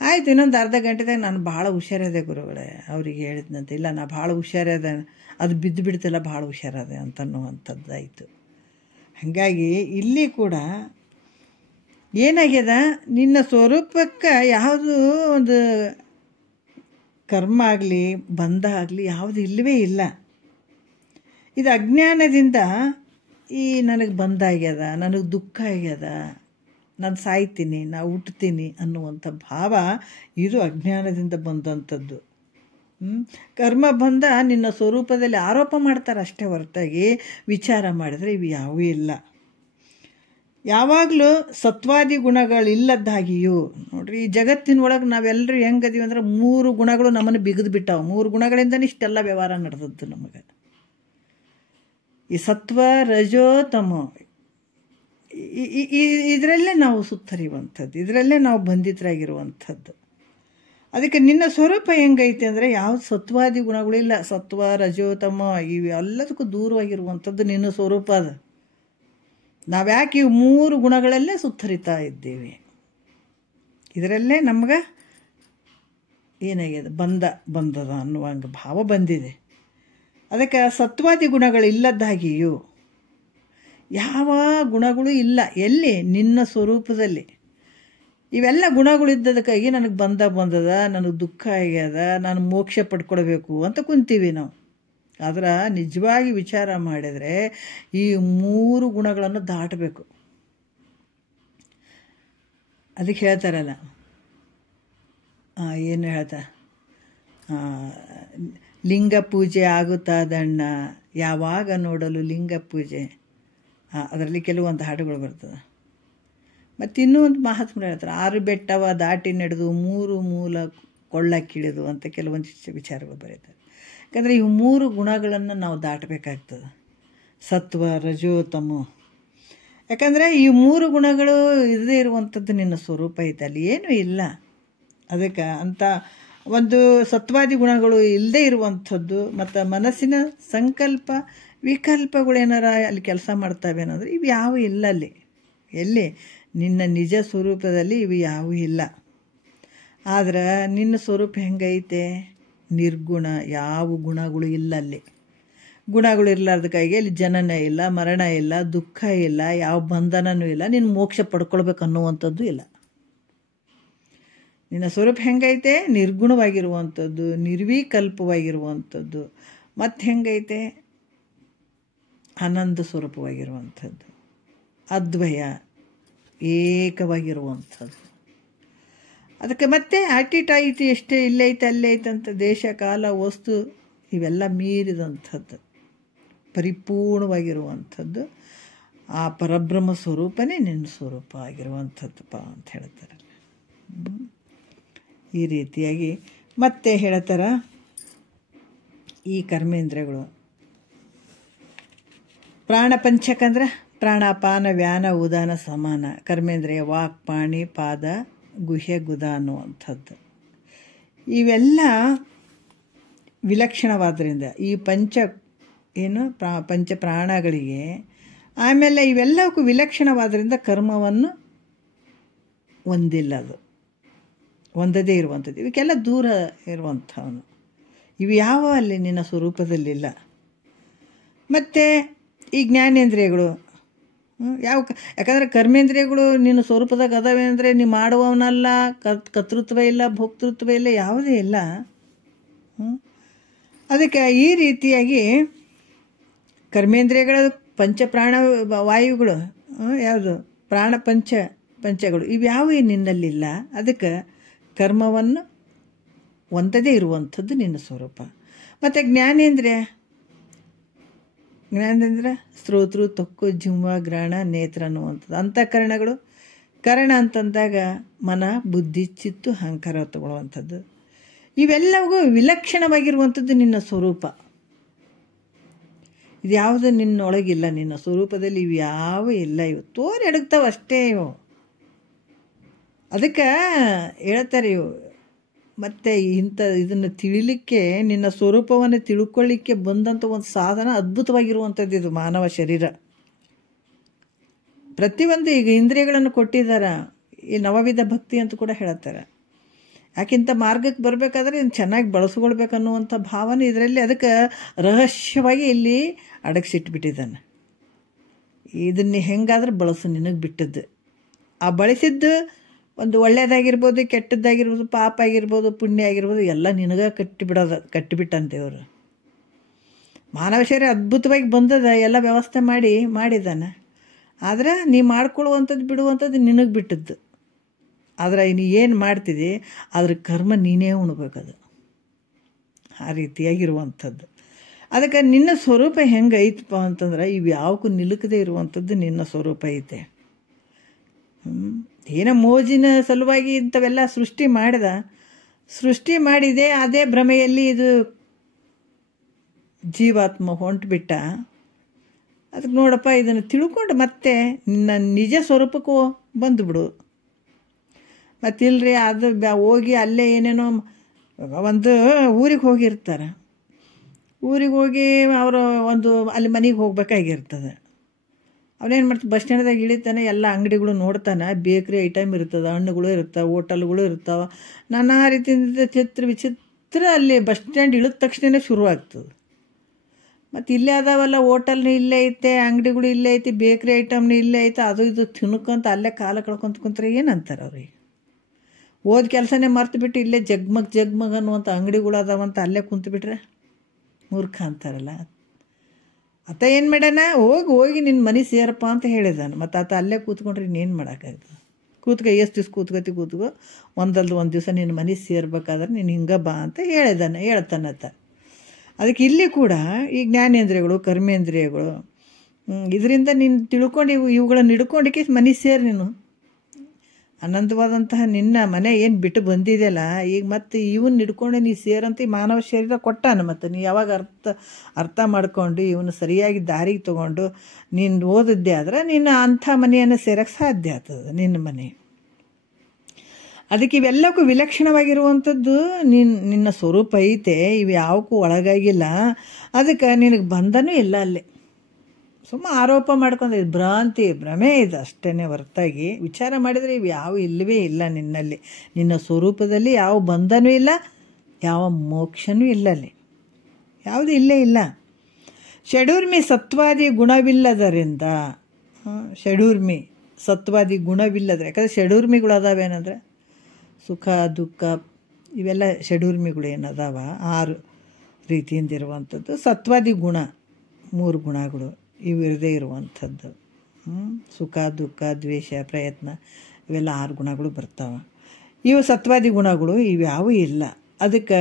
ಆಯ್ತು, ಇನ್ನೊಂದು ಅರ್ಧ ಗಂಟೆದಾಗ ನಾನು ಭಾಳ ಹುಷಾರದೆ ಗುರುಗಳೇ. ಅವ್ರಿಗೆ ಹೇಳಿದ್ನಂತೆ, ಇಲ್ಲ ನಾ ಭಾಳ ಹುಷಾರದೆ, ಅದು ಬಿದ್ದು ಬಿಡ್ತಲ್ಲ, ಭಾಳ ಹುಷಾರದೆ ಅಂತನ್ನುವಂಥದ್ದಾಯಿತು. ಹಾಗಾಗಿ ಇಲ್ಲಿ ಕೂಡ ಏನಾಗ್ಯದ, ನಿನ್ನ ಸ್ವರೂಪಕ್ಕೆ ಯಾವುದು ಒಂದು ಕರ್ಮ ಆಗಲಿ ಬಂಧ ಆಗಲಿ ಯಾವುದು ಇಲ್ಲವೇ ಇಲ್ಲ. ಇದು ಅಜ್ಞಾನದಿಂದ ಈ ನನಗೆ ಬಂಧ ಆಗ್ಯದ, ನನಗೆ ದುಃಖ ಆಗ್ಯದ, ನಾನು ಸಾಯ್ತೀನಿ, ನಾ ಹುಟ್ತೀನಿ ಅನ್ನುವಂಥ ಭಾವ ಇದು ಅಜ್ಞಾನದಿಂದ ಬಂದಂಥದ್ದು. ಕರ್ಮ ಬಂಧ ನಿನ್ನ ಸ್ವರೂಪದಲ್ಲಿ ಆರೋಪ ಮಾಡ್ತಾರೆ ಅಷ್ಟೇ ಹೊರತಾಗಿ ವಿಚಾರ ಮಾಡಿದರೆ ಇವು ಯಾವೂ ಇಲ್ಲ. ಯಾವಾಗಲೂ ಸತ್ವಾದಿ ಗುಣಗಳಿಲ್ಲದ್ದಾಗಿಯೂ ನೋಡ್ರಿ, ಈ ಜಗತ್ತಿನೊಳಗೆ ನಾವೆಲ್ಲರೂ ಹೆಂಗದೀವಿ ಅಂದ್ರೆ 3 ಗುಣಗಳು ನಮ್ಮನ್ನು ಬಿಗಿದು ಬಿಟ್ಟಾವೆ. 3 ಗುಣಗಳಿಂದನೇ ಇಷ್ಟೆಲ್ಲ ವ್ಯವಹಾರ ನಡೆದದ್ದು ನಮಗೆ. ಈ ಸತ್ವ, ರಜೋ, ತಮೋ, ಇದರಲ್ಲೇ ನಾವು ಸುತ್ತರಿಯುವಂಥದ್ದು, ಇದರಲ್ಲೇ ನಾವು ಬಂಧಿತರಾಗಿರುವಂಥದ್ದು. ಅದಕ್ಕೆ ನಿನ್ನ ಸ್ವರೂಪ ಹೆಂಗೈತೆ ಅಂದರೆ ಯಾವುದು ಸತ್ವಾದಿ ಗುಣಗಳಿಲ್ಲ. ಸತ್ವ, ರಜೋ, ತಮೋ ಇವೆಲ್ಲದಕ್ಕೂ ದೂರವಾಗಿರುವಂಥದ್ದು ನಿನ್ನ ಸ್ವರೂಪ ಅದು. ನಾವ್ಯಾಕೆ ಇವು 3 ಗುಣಗಳಲ್ಲೇ ಸುತ್ತರಿತಾ ಇದ್ದೀವಿ. ಇದರಲ್ಲೇ ನಮ್ಗೆ ಏನಾಗಿದೆ, ಬಂದದ ಅನ್ನುವಂಗೆ ಭಾವ ಬಂದಿದೆ. ಅದಕ್ಕೆ ಸತ್ವಾದಿ ಗುಣಗಳಿಲ್ಲದ್ದಾಗಿಯೂ ಯಾವ ಗುಣಗಳು ಇಲ್ಲ. ಎಲ್ಲಿ? ನಿನ್ನ ಸ್ವರೂಪದಲ್ಲಿ. ಇವೆಲ್ಲ ಗುಣಗಳಿದ್ದದಕ್ಕಾಗಿ ನನಗೆ ಬಂದದ, ನನಗೆ ದುಃಖ ಆಗ್ಯದ, ನಾನು ಮೋಕ್ಷ ಪಡ್ಕೊಳ್ಬೇಕು ಅಂತ ಕುಂತೀವಿ ನಾವು. ಆದ್ರೆ ನಿಜವಾಗಿ ವಿಚಾರ ಮಾಡಿದರೆ ಈ 3 ಗುಣಗಳನ್ನು ದಾಟಬೇಕು. ಅದಕ್ಕೆ ಹೇಳ್ತಾರಲ್ಲ, ಏನು ಹೇಳ್ತಾ, ಲಿಂಗ ಪೂಜೆ ಆಗುತ್ತಾದಣ್ಣ ಯಾವಾಗ ನೋಡಲು ಲಿಂಗ ಪೂಜೆ. ಅದರಲ್ಲಿ ಕೆಲವೊಂದು ಹಾಡುಗಳು ಬರ್ತದೆ. ಮತ್ತು ಇನ್ನೂ ಒಂದು ಮಹಾತ್ಮರು ಹೇಳ್ತಾರೆ, 6 ಬೆಟ್ಟವ ದಾಟಿ ನಡೆದು 3 ಮೂಲ ಕೊಳ್ಳಕ್ಕಿಳಿದು ಅಂತ ಕೆಲವೊಂದು ವಿಚಾರಗಳು ಬರೀತಾರೆ. ಯಾಕಂದರೆ ಇವು 3 ಗುಣಗಳನ್ನು ನಾವು ದಾಟಬೇಕಾಗ್ತದೆ, ಸತ್ವ, ರಜೋ, ತಮೋ. ಯಾಕಂದರೆ ಈ 3 ಗುಣಗಳು ಇರದೇ ಇರುವಂಥದ್ದು ನಿನ್ನ ಸ್ವರೂಪ ಐತೆ, ಅಲ್ಲಿ ಏನೂ ಇಲ್ಲ. ಅದಕ್ಕೆ ಅಂತ ಒಂದು ಸತ್ವಾದಿ ಗುಣಗಳು ಇಲ್ಲದೇ ಇರುವಂಥದ್ದು ಮತ್ತು ಮನಸ್ಸಿನ ಸಂಕಲ್ಪ ವಿಕಲ್ಪಗಳೇನಾರ ಅಲ್ಲಿ ಕೆಲಸ ಮಾಡ್ತಾವೆ ಅನ್ನೋದ್ರೆ ಇವು ಯಾವೂ ಇಲ್ಲ ಅಲ್ಲಿ. ಎಲ್ಲಿ? ನಿನ್ನ ನಿಜ ಸ್ವರೂಪದಲ್ಲಿ ಇವು ಯಾವೂ ಇಲ್ಲ. ಆದ್ರೆ ನಿನ್ನ ಸ್ವರೂಪ ಹೆಂಗೈತೆ? ನಿರ್ಗುಣ, ಯಾವ ಗುಣಗಳು ಇಲ್ಲ ಅಲ್ಲಿ. ಗುಣಗಳು ಇರಲಾರ್ದಕ್ಕಾಗಿ ಅಲ್ಲಿ ಜನನ ಇಲ್ಲ, ಮರಣ ಇಲ್ಲ, ದುಃಖ ಇಲ್ಲ, ಯಾವ ಬಂಧನನೂ ಇಲ್ಲ, ನೀನು ಮೋಕ್ಷ ಪಡ್ಕೊಳ್ಬೇಕು ಅನ್ನುವಂಥದ್ದು ಇಲ್ಲ. ನಿನ್ನ ಸ್ವರೂಪ ಹೆಂಗೈತೆ? ನಿರ್ಗುಣವಾಗಿರುವಂಥದ್ದು, ನಿರ್ವಿಕಲ್ಪವಾಗಿರುವಂಥದ್ದು. ಮತ್ತು ಹೆಂಗೈತೆ? ಆನಂದ ಸ್ವರೂಪವಾಗಿರುವಂಥದ್ದು, ಅದ್ವಯ, ಏಕವಾಗಿರುವಂಥದ್ದು. ಅದಕ್ಕೆ ಮತ್ತೆ ಆಟಿಟಾಯಿತಿ ಎಷ್ಟೇ ಇಲ್ಲೈತೆ ಅಲ್ಲೈತೆ ಅಂತ ದೇಶ ಕಾಲ ವಸ್ತು ಇವೆಲ್ಲ ಮೀರಿದಂಥದ್ದು ಪರಿಪೂರ್ಣವಾಗಿರುವಂಥದ್ದು ಆ ಪರಬ್ರಹ್ಮ ಸ್ವರೂಪನೇ ನಿನ್ನ ಸ್ವರೂಪ ಆಗಿರುವಂಥದ್ದಪ್ಪ ಅಂತ ಹೇಳ್ತಾರೆ. ಈ ರೀತಿಯಾಗಿ ಮತ್ತೆ ಹೇಳ್ತಾರ, ಈ ಕರ್ಮೇಂದ್ರಗಳು ಪ್ರಾಣಪಂಚಕಂದ್ರೆ ಪ್ರಾಣಾಪಾನ ವ್ಯಾನ ಉದಾನ ಸಮಾನ. ಕರ್ಮೇಂದ್ರಿಯ ವಾಕ್, ಪಾಣಿ, ಪಾದ, ಗುಹ್ಯ, ಗುದ ಅನ್ನುವಂಥದ್ದು ಇವೆಲ್ಲ ವಿಲಕ್ಷಣವಾದ್ದರಿಂದ ಈ ಪಂಚ ಪ್ರಾಣಗಳಿಗೆ ಆಮೇಲೆ ಇವೆಲ್ಲವಕ್ಕೂ ವಿಲಕ್ಷಣವಾದ್ದರಿಂದ ಕರ್ಮವನ್ನು ಒಂದಿಲ್ಲ, ಅದು ಒಂದದೇ ಇರುವಂಥದ್ದು. ಇವಕ್ಕೆಲ್ಲ ದೂರ ಇರುವಂಥವನು. ಇವು ಯಾವ ಅಲ್ಲಿ ನಿನ್ನ ಸ್ವರೂಪದಲ್ಲಿಲ್ಲ. ಮತ್ತು ಈ ಜ್ಞಾನೇಂದ್ರಿಯಗಳು ಯಾಕಂದರೆ ಕರ್ಮೇಂದ್ರಿಯಗಳು ನಿನ್ನ ಸ್ವರೂಪದಾಗ ಅದಾವೆ ಅಂದರೆ ನೀ ಮಾಡುವವನಲ್ಲ, ಕರ್ತೃತ್ವ ಇಲ್ಲ, ಭೋಕ್ತೃತ್ವ ಇಲ್ಲ, ಯಾವುದೇ ಇಲ್ಲ. ಅದಕ್ಕೆ ಈ ರೀತಿಯಾಗಿ ಕರ್ಮೇಂದ್ರಿಯಗಳ ಪಂಚಪ್ರಾಣ ವಾಯುಗಳು ಯಾವುದು ಪ್ರಾಣ ಪಂಚಗಳು ಇವ್ಯಾವ ನಿನ್ನಲ್ಲಿಲ್ಲ. ಅದಕ್ಕೆ ಕರ್ಮವನ್ನು ಒಂದದೇ ಇರುವಂಥದ್ದು ನಿನ್ನ ಸ್ವರೂಪ. ಮತ್ತು ಜ್ಞಾನೇಂದ್ರಿಯ ಸ್ತೋತ್ರ, ತೊಕ್ಕು, ಜಿಹ್ವ, ಗ್ರಹಣ, ನೇತ್ರ ಅನ್ನುವಂಥದ್ದು ಅಂತಃಕರಣಗಳು. ಕರಣ ಅಂತಂದಾಗ ಮನ, ಬುದ್ಧಿ, ಚಿತ್ತು, ಅಹಂಕಾರ ತಗೊಳ್ಳುವಂಥದ್ದು. ಇವೆಲ್ಲವೂ ವಿಲಕ್ಷಣವಾಗಿರುವಂಥದ್ದು ನಿನ್ನ ಸ್ವರೂಪ. ಇದ್ಯಾವುದು ನಿನ್ನೊಳಗಿಲ್ಲ, ನಿನ್ನ ಸ್ವರೂಪದಲ್ಲಿ ಇವು ಯಾವ ಇಲ್ಲ. ಇವು ತೋರಿ ಅಡಗ್ತಾವೆ ಅಷ್ಟೇ ಇವು. ಅದಕ್ಕೆ ಹೇಳ್ತಾರೆ ಇವು. ಮತ್ತು ಇದನ್ನು ತಿಳಿಲಿಕ್ಕೆ, ನಿನ್ನ ಸ್ವರೂಪವನ್ನು ತಿಳ್ಕೊಳ್ಳಿಕ್ಕೆ ಬಂದಂಥ ಒಂದು ಸಾಧನ ಅದ್ಭುತವಾಗಿರುವಂಥದ್ದು ಇದು ಮಾನವ ಶರೀರ. ಪ್ರತಿಯೊಂದು ಈಗ ಇಂದ್ರಿಯಗಳನ್ನು ಕೊಟ್ಟಿದ್ದಾರೆ. ಈ ನವವಿಧ ಭಕ್ತಿ ಅಂತ ಕೂಡ ಹೇಳ್ತಾರೆ. ಯಾಕಿಂತ ಮಾರ್ಗಕ್ಕೆ ಬರಬೇಕಾದ್ರೆ ಇದನ್ನು ಚೆನ್ನಾಗಿ ಬಳಸ್ಕೊಳ್ಬೇಕನ್ನುವಂಥ ಭಾವನೆ ಇದರಲ್ಲಿ. ಅದಕ್ಕೆ ರಹಸ್ಯವಾಗಿ ಇಲ್ಲಿ ಅಡಗಿಸಿಟ್ಬಿಟ್ಟಿದ್ದಾನೆ. ಇದನ್ನು ಹೆಂಗಾದ್ರೆ ಬಳಸು, ನಿನಗೆ ಬಿಟ್ಟದ್ದು. ಆ ಬಳಸಿದ್ದು ಒಂದು ಒಳ್ಳೆಯದಾಗಿರ್ಬೋದು, ಕೆಟ್ಟದ್ದಾಗಿರ್ಬೋದು, ಪಾಪ ಆಗಿರ್ಬೋದು, ಪುಣ್ಯ ಆಗಿರ್ಬೋದು, ಎಲ್ಲ ನಿನಗೆ ಕಟ್ಟಿಬಿಟ್ಟಂತೆಯವರು. ಮಾನವ ಶರೀರ ಅದ್ಭುತವಾಗಿ ಬಂದದ, ಎಲ್ಲ ವ್ಯವಸ್ಥೆ ಮಾಡಿದ್ದಾನೆ. ಆದರೆ ನೀ ಮಾಡ್ಕೊಳ್ಳುವಂಥದ್ದು ಬಿಡುವಂಥದ್ದು ನಿನಗೆ ಬಿಟ್ಟದ್ದು. ಆದರೆ ನೀ ಏನು ಮಾಡ್ತಿದ್ದಿ ಅದ್ರ ಕರ್ಮ ನೀನೇ ಉಣ್ಬೇಕದು. ಆ ರೀತಿಯಾಗಿರುವಂಥದ್ದು. ಅದಕ್ಕೆ ನಿನ್ನ ಸ್ವರೂಪ ಹೆಂಗೆ ಐತಪ್ಪ ಅಂತಂದ್ರೆ ಇವು ಯಾವಕ್ಕೂ ನಿಲುಕದೇ ಇರುವಂಥದ್ದು ನಿನ್ನ ಸ್ವರೂಪ ಐತೆ. ಏನೋ ಮೋಜಿನ ಸಲುವಾಗಿ ಇಂಥವೆಲ್ಲ ಸೃಷ್ಟಿ ಮಾಡಿದೆ. ಅದೇ ಭ್ರಮೆಯಲ್ಲಿ ಇದು ಜೀವಾತ್ಮ ಹೊಂಟ್ಬಿಟ್ಟ. ಅದಕ್ಕೆ ನೋಡಪ್ಪ, ಇದನ್ನು ತಿಳ್ಕೊಂಡು ಮತ್ತೆ ನಿನ್ನ ನಿಜ ಸ್ವರೂಪಕ್ಕೂ ಬಂದುಬಿಡು. ಮತ್ತಿಲ್ರಿ ಅದು ಹೋಗಿ ಅಲ್ಲೇ ಏನೇನೋ ಒಂದು ಊರಿಗೆ ಹೋಗಿರ್ತಾರೆ. ಊರಿಗೆ ಹೋಗಿ ಅವರು ಅಲ್ಲಿ ಮನೆಗೆ ಹೋಗ್ಬೇಕಾಗಿರ್ತದೆ. ಅವನೇನು ಮಾಡ್ತಾನೆ, ಬಸ್ ಸ್ಟ್ಯಾಂಡ್ದಾಗ ಇಳಿತಾನೆ, ಎಲ್ಲ ಅಂಗಡಿಗಳು ನೋಡ್ತಾನೆ. ಬೇಕ್ರಿ ಐಟಮ್ ಇರ್ತದೆ, ಹಣ್ಣುಗಳು ಇರ್ತಾವೆ, ಹೋಟೆಲ್ಗಳು ಇರ್ತಾವೆ, ನಾನಾ ರೀತಿಯಿಂದ ವಿಚಿತ್ರ ಅಲ್ಲಿ ಬಸ್ ಸ್ಟ್ಯಾಂಡ್ ಇಳಿದ ತಕ್ಷಣ ಶುರುವಾಗ್ತದೆ. ಮತ್ತು ಇಲ್ಲೇ ಅದಾವಲ್ಲ, ಹೋಟೆಲ್ನು ಇಲ್ಲೇ ಐತೆ, ಅಂಗಡಿಗಳು ಇಲ್ಲೇ ಐತಿ, ಬೇಕ್ರಿ ಐಟಮ್ನು ಇಲ್ಲೇ ಐತೆ, ಅದು ಇದು ತಿನ್ಕೊಂತ ಅಲ್ಲೇ ಕಾಲ ಕಳ್ಕೊಂತ ಕುಂತ್ರೆ ಏನಂತಾರೆ ಅವ್ರಿಗೆ? ಓದ್ ಕೆಲಸನೇ ಮರ್ತು ಇಲ್ಲೇ ಜಗ್ಮಗ್ ಅನ್ನುವಂಥ ಅಂಗಡಿಗಳು ಅದಾವಂತ ಅಲ್ಲೇ ಕುಂತ್ಬಿಟ್ರೆ ಮೂರ್ಖ ಅಂತಾರಲ್ಲ. ಆತ ಏನು ಮಾಡ್ಯಾನ, ಹೋಗಿ ನಿನ್ನ ಮನೆ ಸೇರಪ್ಪ ಅಂತ ಹೇಳಿದಾನೆ. ಮತ್ತು ಆತ ಅಲ್ಲೇ ಕೂತ್ಕೊಂಡ್ರೆ ಇನ್ನೇನು ಮಾಡೋಕ್ಕಾಗ್ತದೆ? ಎಷ್ಟು ದಿವ್ಸ ಕೂತ್ಕೋ, ಒಂದಲ್ದು ಒಂದು ದಿವಸ ನಿನ್ನ ಮನೆ ಸೇರ್ಬೇಕಾದ್ರೆ ನೀನು ಹಿಂಗೆ ಬಾ ಅಂತ ಹೇಳ್ತಾನತ್ತ. ಅದಕ್ಕೆ ಇಲ್ಲಿ ಕೂಡ ಈ ಜ್ಞಾನೇಂದ್ರಿಯಗಳು, ಕರ್ಮೇಂದ್ರಿಯಗಳು ಇದರಿಂದ ನೀನು ತಿಳ್ಕೊಂಡು ಇವುಗಳನ್ನು ಹಿಡ್ಕೊಂಡಕ್ಕೆ ಮನೆ ಸೇರಿ ನೀನು ಅನಂತವಾದಂತಹ ನಿನ್ನ ಮನೆ ಏನು ಬಿಟ್ಟು ಬಂದಿದೆಯಲ್ಲ, ಈಗ ಮತ್ತೆ ಇವನ್ನ ಹಿಡ್ಕೊಂಡು ನೀ ಸೇರಂತ ಈ ಮಾನವ ಶರೀರ ಕೊಟ್ಟಾನ. ಮತ್ತು ನೀ ಯಾವಾಗ ಅರ್ಥ ಮಾಡ್ಕೊಂಡು ಇವನು ಸರಿಯಾಗಿ ದಾರಿಗೆ ತೊಗೊಂಡು ನೀನು ಓದಿದ್ದೆ ಆದ್ರೆ ನಿನ್ನ ಅಂಥ ಮನೆಯನ್ನು ಸೇರಕ್ಕೆ ಸಾಧ್ಯ ಆಗ್ತದೆ, ನಿನ್ನ ಮನೆ. ಅದಕ್ಕೆ ಇವೆಲ್ಲಕ್ಕೂ ವಿಲಕ್ಷಣವಾಗಿರುವಂಥದ್ದು ನಿನ್ನ ಸ್ವರೂಪ ಐತೆ. ಇವು ಯಾವಕ್ಕೂ ಒಳಗಾಗಿಲ್ಲ. ಅದಕ್ಕೆ ನಿನಗೆ ಬಂಧನೂ ಇಲ್ಲ ಅಲ್ಲಿ. ಸುಮ್ಮ ಆರೋಪ ಮಾಡ್ಕೊಂಡ್ರೆ ಭ್ರಮೆ ಇದೆ ಅಷ್ಟೇ ಹೊರತಾಗಿ ವಿಚಾರ ಮಾಡಿದರೆ ಇವು ಯಾವ ಇಲ್ಲವೇ ಇಲ್ಲ ನಿನ್ನಲ್ಲಿ. ನಿನ್ನ ಸ್ವರೂಪದಲ್ಲಿ ಯಾವ ಬಂಧನೂ ಇಲ್ಲ, ಯಾವ ಮೋಕ್ಷನೂ ಇಲ್ಲ, ಅಲ್ಲಿ ಯಾವುದು ಇಲ್ಲೇ ಇಲ್ಲ. ಷಡೂರ್ಮಿ ಸತ್ವಾದಿ ಗುಣವಿಲ್ಲದರಿಂದ, ಷಡೂರ್ಮಿ ಸತ್ವಾದಿ ಗುಣವಿಲ್ಲದ್ರೆ, ಯಾಕಂದರೆ ಷಡೂರ್ಮಿಗಳು ಅದಾವೇನಂದರೆ ಸುಖ ದುಃಖ ಇವೆಲ್ಲ ಷಡೂರ್ಮಿಗಳು ಏನದಾವ 6 ರೀತಿಯಿಂದ ಇರುವಂಥದ್ದು. ಸತ್ವಾದಿ ಗುಣ 3 ಗುಣಗಳು ಇವಿರದೇ ಇರುವಂಥದ್ದು. ಸುಖ ದುಃಖ ದ್ವೇಷ ಪ್ರಯತ್ನ ಇವೆಲ್ಲ 6 ಗುಣಗಳು ಬರ್ತಾವೆ. ಇವು ಸತ್ವಾದಿ ಗುಣಗಳು, ಇವ್ಯಾವೂ ಇಲ್ಲ. ಅದಕ್ಕೆ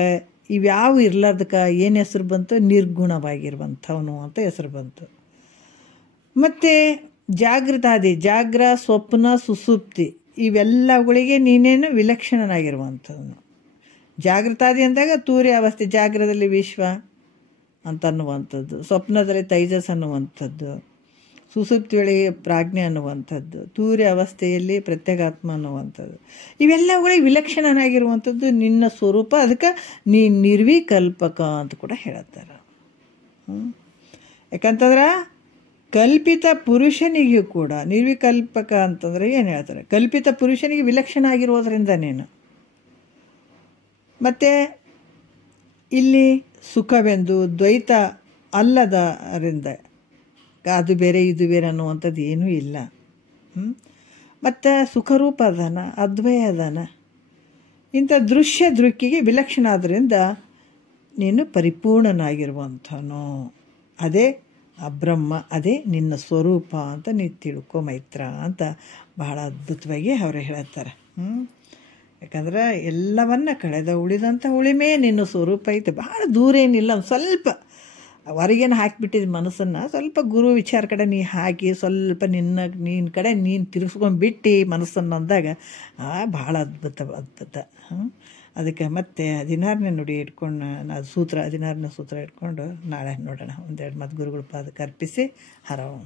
ಇವ್ಯಾವು ಇರ್ಲಾರ್ದಕ್ಕೆ ಏನು ಹೆಸರು ಬಂತು? ನಿರ್ಗುಣವಾಗಿರುವಂಥವನು ಅಂತ ಹೆಸರು ಬಂತು. ಮತ್ತು ಜಾಗೃತಾದಿ, ಜಾಗ್ರ ಸ್ವಪ್ನ ಸುಸುಪ್ತಿ ಇವೆಲ್ಲಗಳಿಗೆ ನೀನೇನು ವಿಲಕ್ಷಣನಾಗಿರುವಂಥವನು. ಜಾಗೃತಾದಿ ಅಂದಾಗ ತೂರ್ಯ ಅವಸ್ಥೆ, ಜಾಗ್ರದಲ್ಲಿ ವಿಶ್ವ ಅಂತ ಅನ್ನುವಂಥದ್ದು, ಸ್ವಪ್ನದಲ್ಲಿ ತೈಜಸ್ ಅನ್ನುವಂಥದ್ದು, ಸುಸುಪ್ತಿಯೊಳಗೆ ಪ್ರಾಜ್ಞೆ ಅನ್ನುವಂಥದ್ದು, ತೂರ್ಯ ಅವಸ್ಥೆಯಲ್ಲಿ ಪ್ರತ್ಯೇಗಾತ್ಮ ಅನ್ನುವಂಥದ್ದು, ಇವೆಲ್ಲಗಳಿಗೆ ವಿಲಕ್ಷಣನಾಗಿರುವಂಥದ್ದು ನಿನ್ನ ಸ್ವರೂಪ. ಅದಕ್ಕೆ ನೀ ನಿರ್ವಿಕಲ್ಪಕ ಅಂತ ಕೂಡ ಹೇಳ್ತಾರೆ. ಯಾಕಂತಂದ್ರೆ ಕಲ್ಪಿತ ಪುರುಷನಿಗೂ ಕೂಡ ನಿರ್ವಿಕಲ್ಪಕ ಅಂತಂದರೆ ಏನು ಹೇಳ್ತಾರೆ? ಕಲ್ಪಿತ ಪುರುಷನಿಗೆ ವಿಲಕ್ಷಣ ಆಗಿರೋದ್ರಿಂದ ನೀನು. ಮತ್ತು ಇಲ್ಲಿ ಸುಖವೆಂದು ದ್ವೈತ ಅಲ್ಲದರಿಂದ ಅದು ಬೇರೆ ಇದು ಬೇರೆ ಅನ್ನುವಂಥದ್ದು ಏನೂ ಇಲ್ಲ. ಮತ್ತು ಸುಖರೂಪ ಅದಾನ, ಅದ್ವಯ ಅದಾನ. ಇಂಥ ದೃಶ್ಯ ದೃಕ್ಕಿಗೆ ವಿಲಕ್ಷಣ ಆದ್ದರಿಂದ ನೀನು ಪರಿಪೂರ್ಣನಾಗಿರುವಂಥನು. ಅದೇ ಅಬ್ರಹ್ಮ, ಅದೇ ನಿನ್ನ ಸ್ವರೂಪ ಅಂತ ನೀನು ತಿಳ್ಕೊ ಮೈತ್ರ ಅಂತ ಬಹಳ ಅದ್ಭುತವಾಗಿ ಅವರು ಹೇಳ್ತಾರೆ. ಯಾಕಂದ್ರೆ ಎಲ್ಲವನ್ನ ಕಳೆದ ಉಳಿದಂಥ ಉಳಿಮೆ ನಿನ್ನ ಸ್ವರೂಪ ಐತೆ. ಭಾಳ ದೂರ ಏನಿಲ್ಲ, ಸ್ವಲ್ಪ ಹೊರಗೇನು ಹಾಕಿಬಿಟ್ಟಿದ ಮನಸ್ಸನ್ನು ಸ್ವಲ್ಪ ಗುರು ವಿಚಾರ ಕಡೆ ನೀ ಹಾಕಿ ಸ್ವಲ್ಪ ನಿನ್ನ ಕಡೆ ನೀನು ತಿರ್ಸ್ಕೊಂಡ್ಬಿಟ್ಟು ಮನಸ್ಸನ್ನು ಅಂದಾಗ ಭಾಳ ಅದ್ಭುತ. ಅದಕ್ಕೆ ಮತ್ತೆ 16ನೇ ನುಡಿ ಇಟ್ಕೊಂಡು ಸೂತ್ರ 16ನೇ ಸೂತ್ರ ಇಟ್ಕೊಂಡು ನಾಳೆ ನೋಡೋಣ. ಒಂದೆರಡು ಮತ್ತು ಗುರುಗಳ ಪಾದಕ್ಕೆ ಅರ್ಪಿಸಿ ಹರ ಓಂ.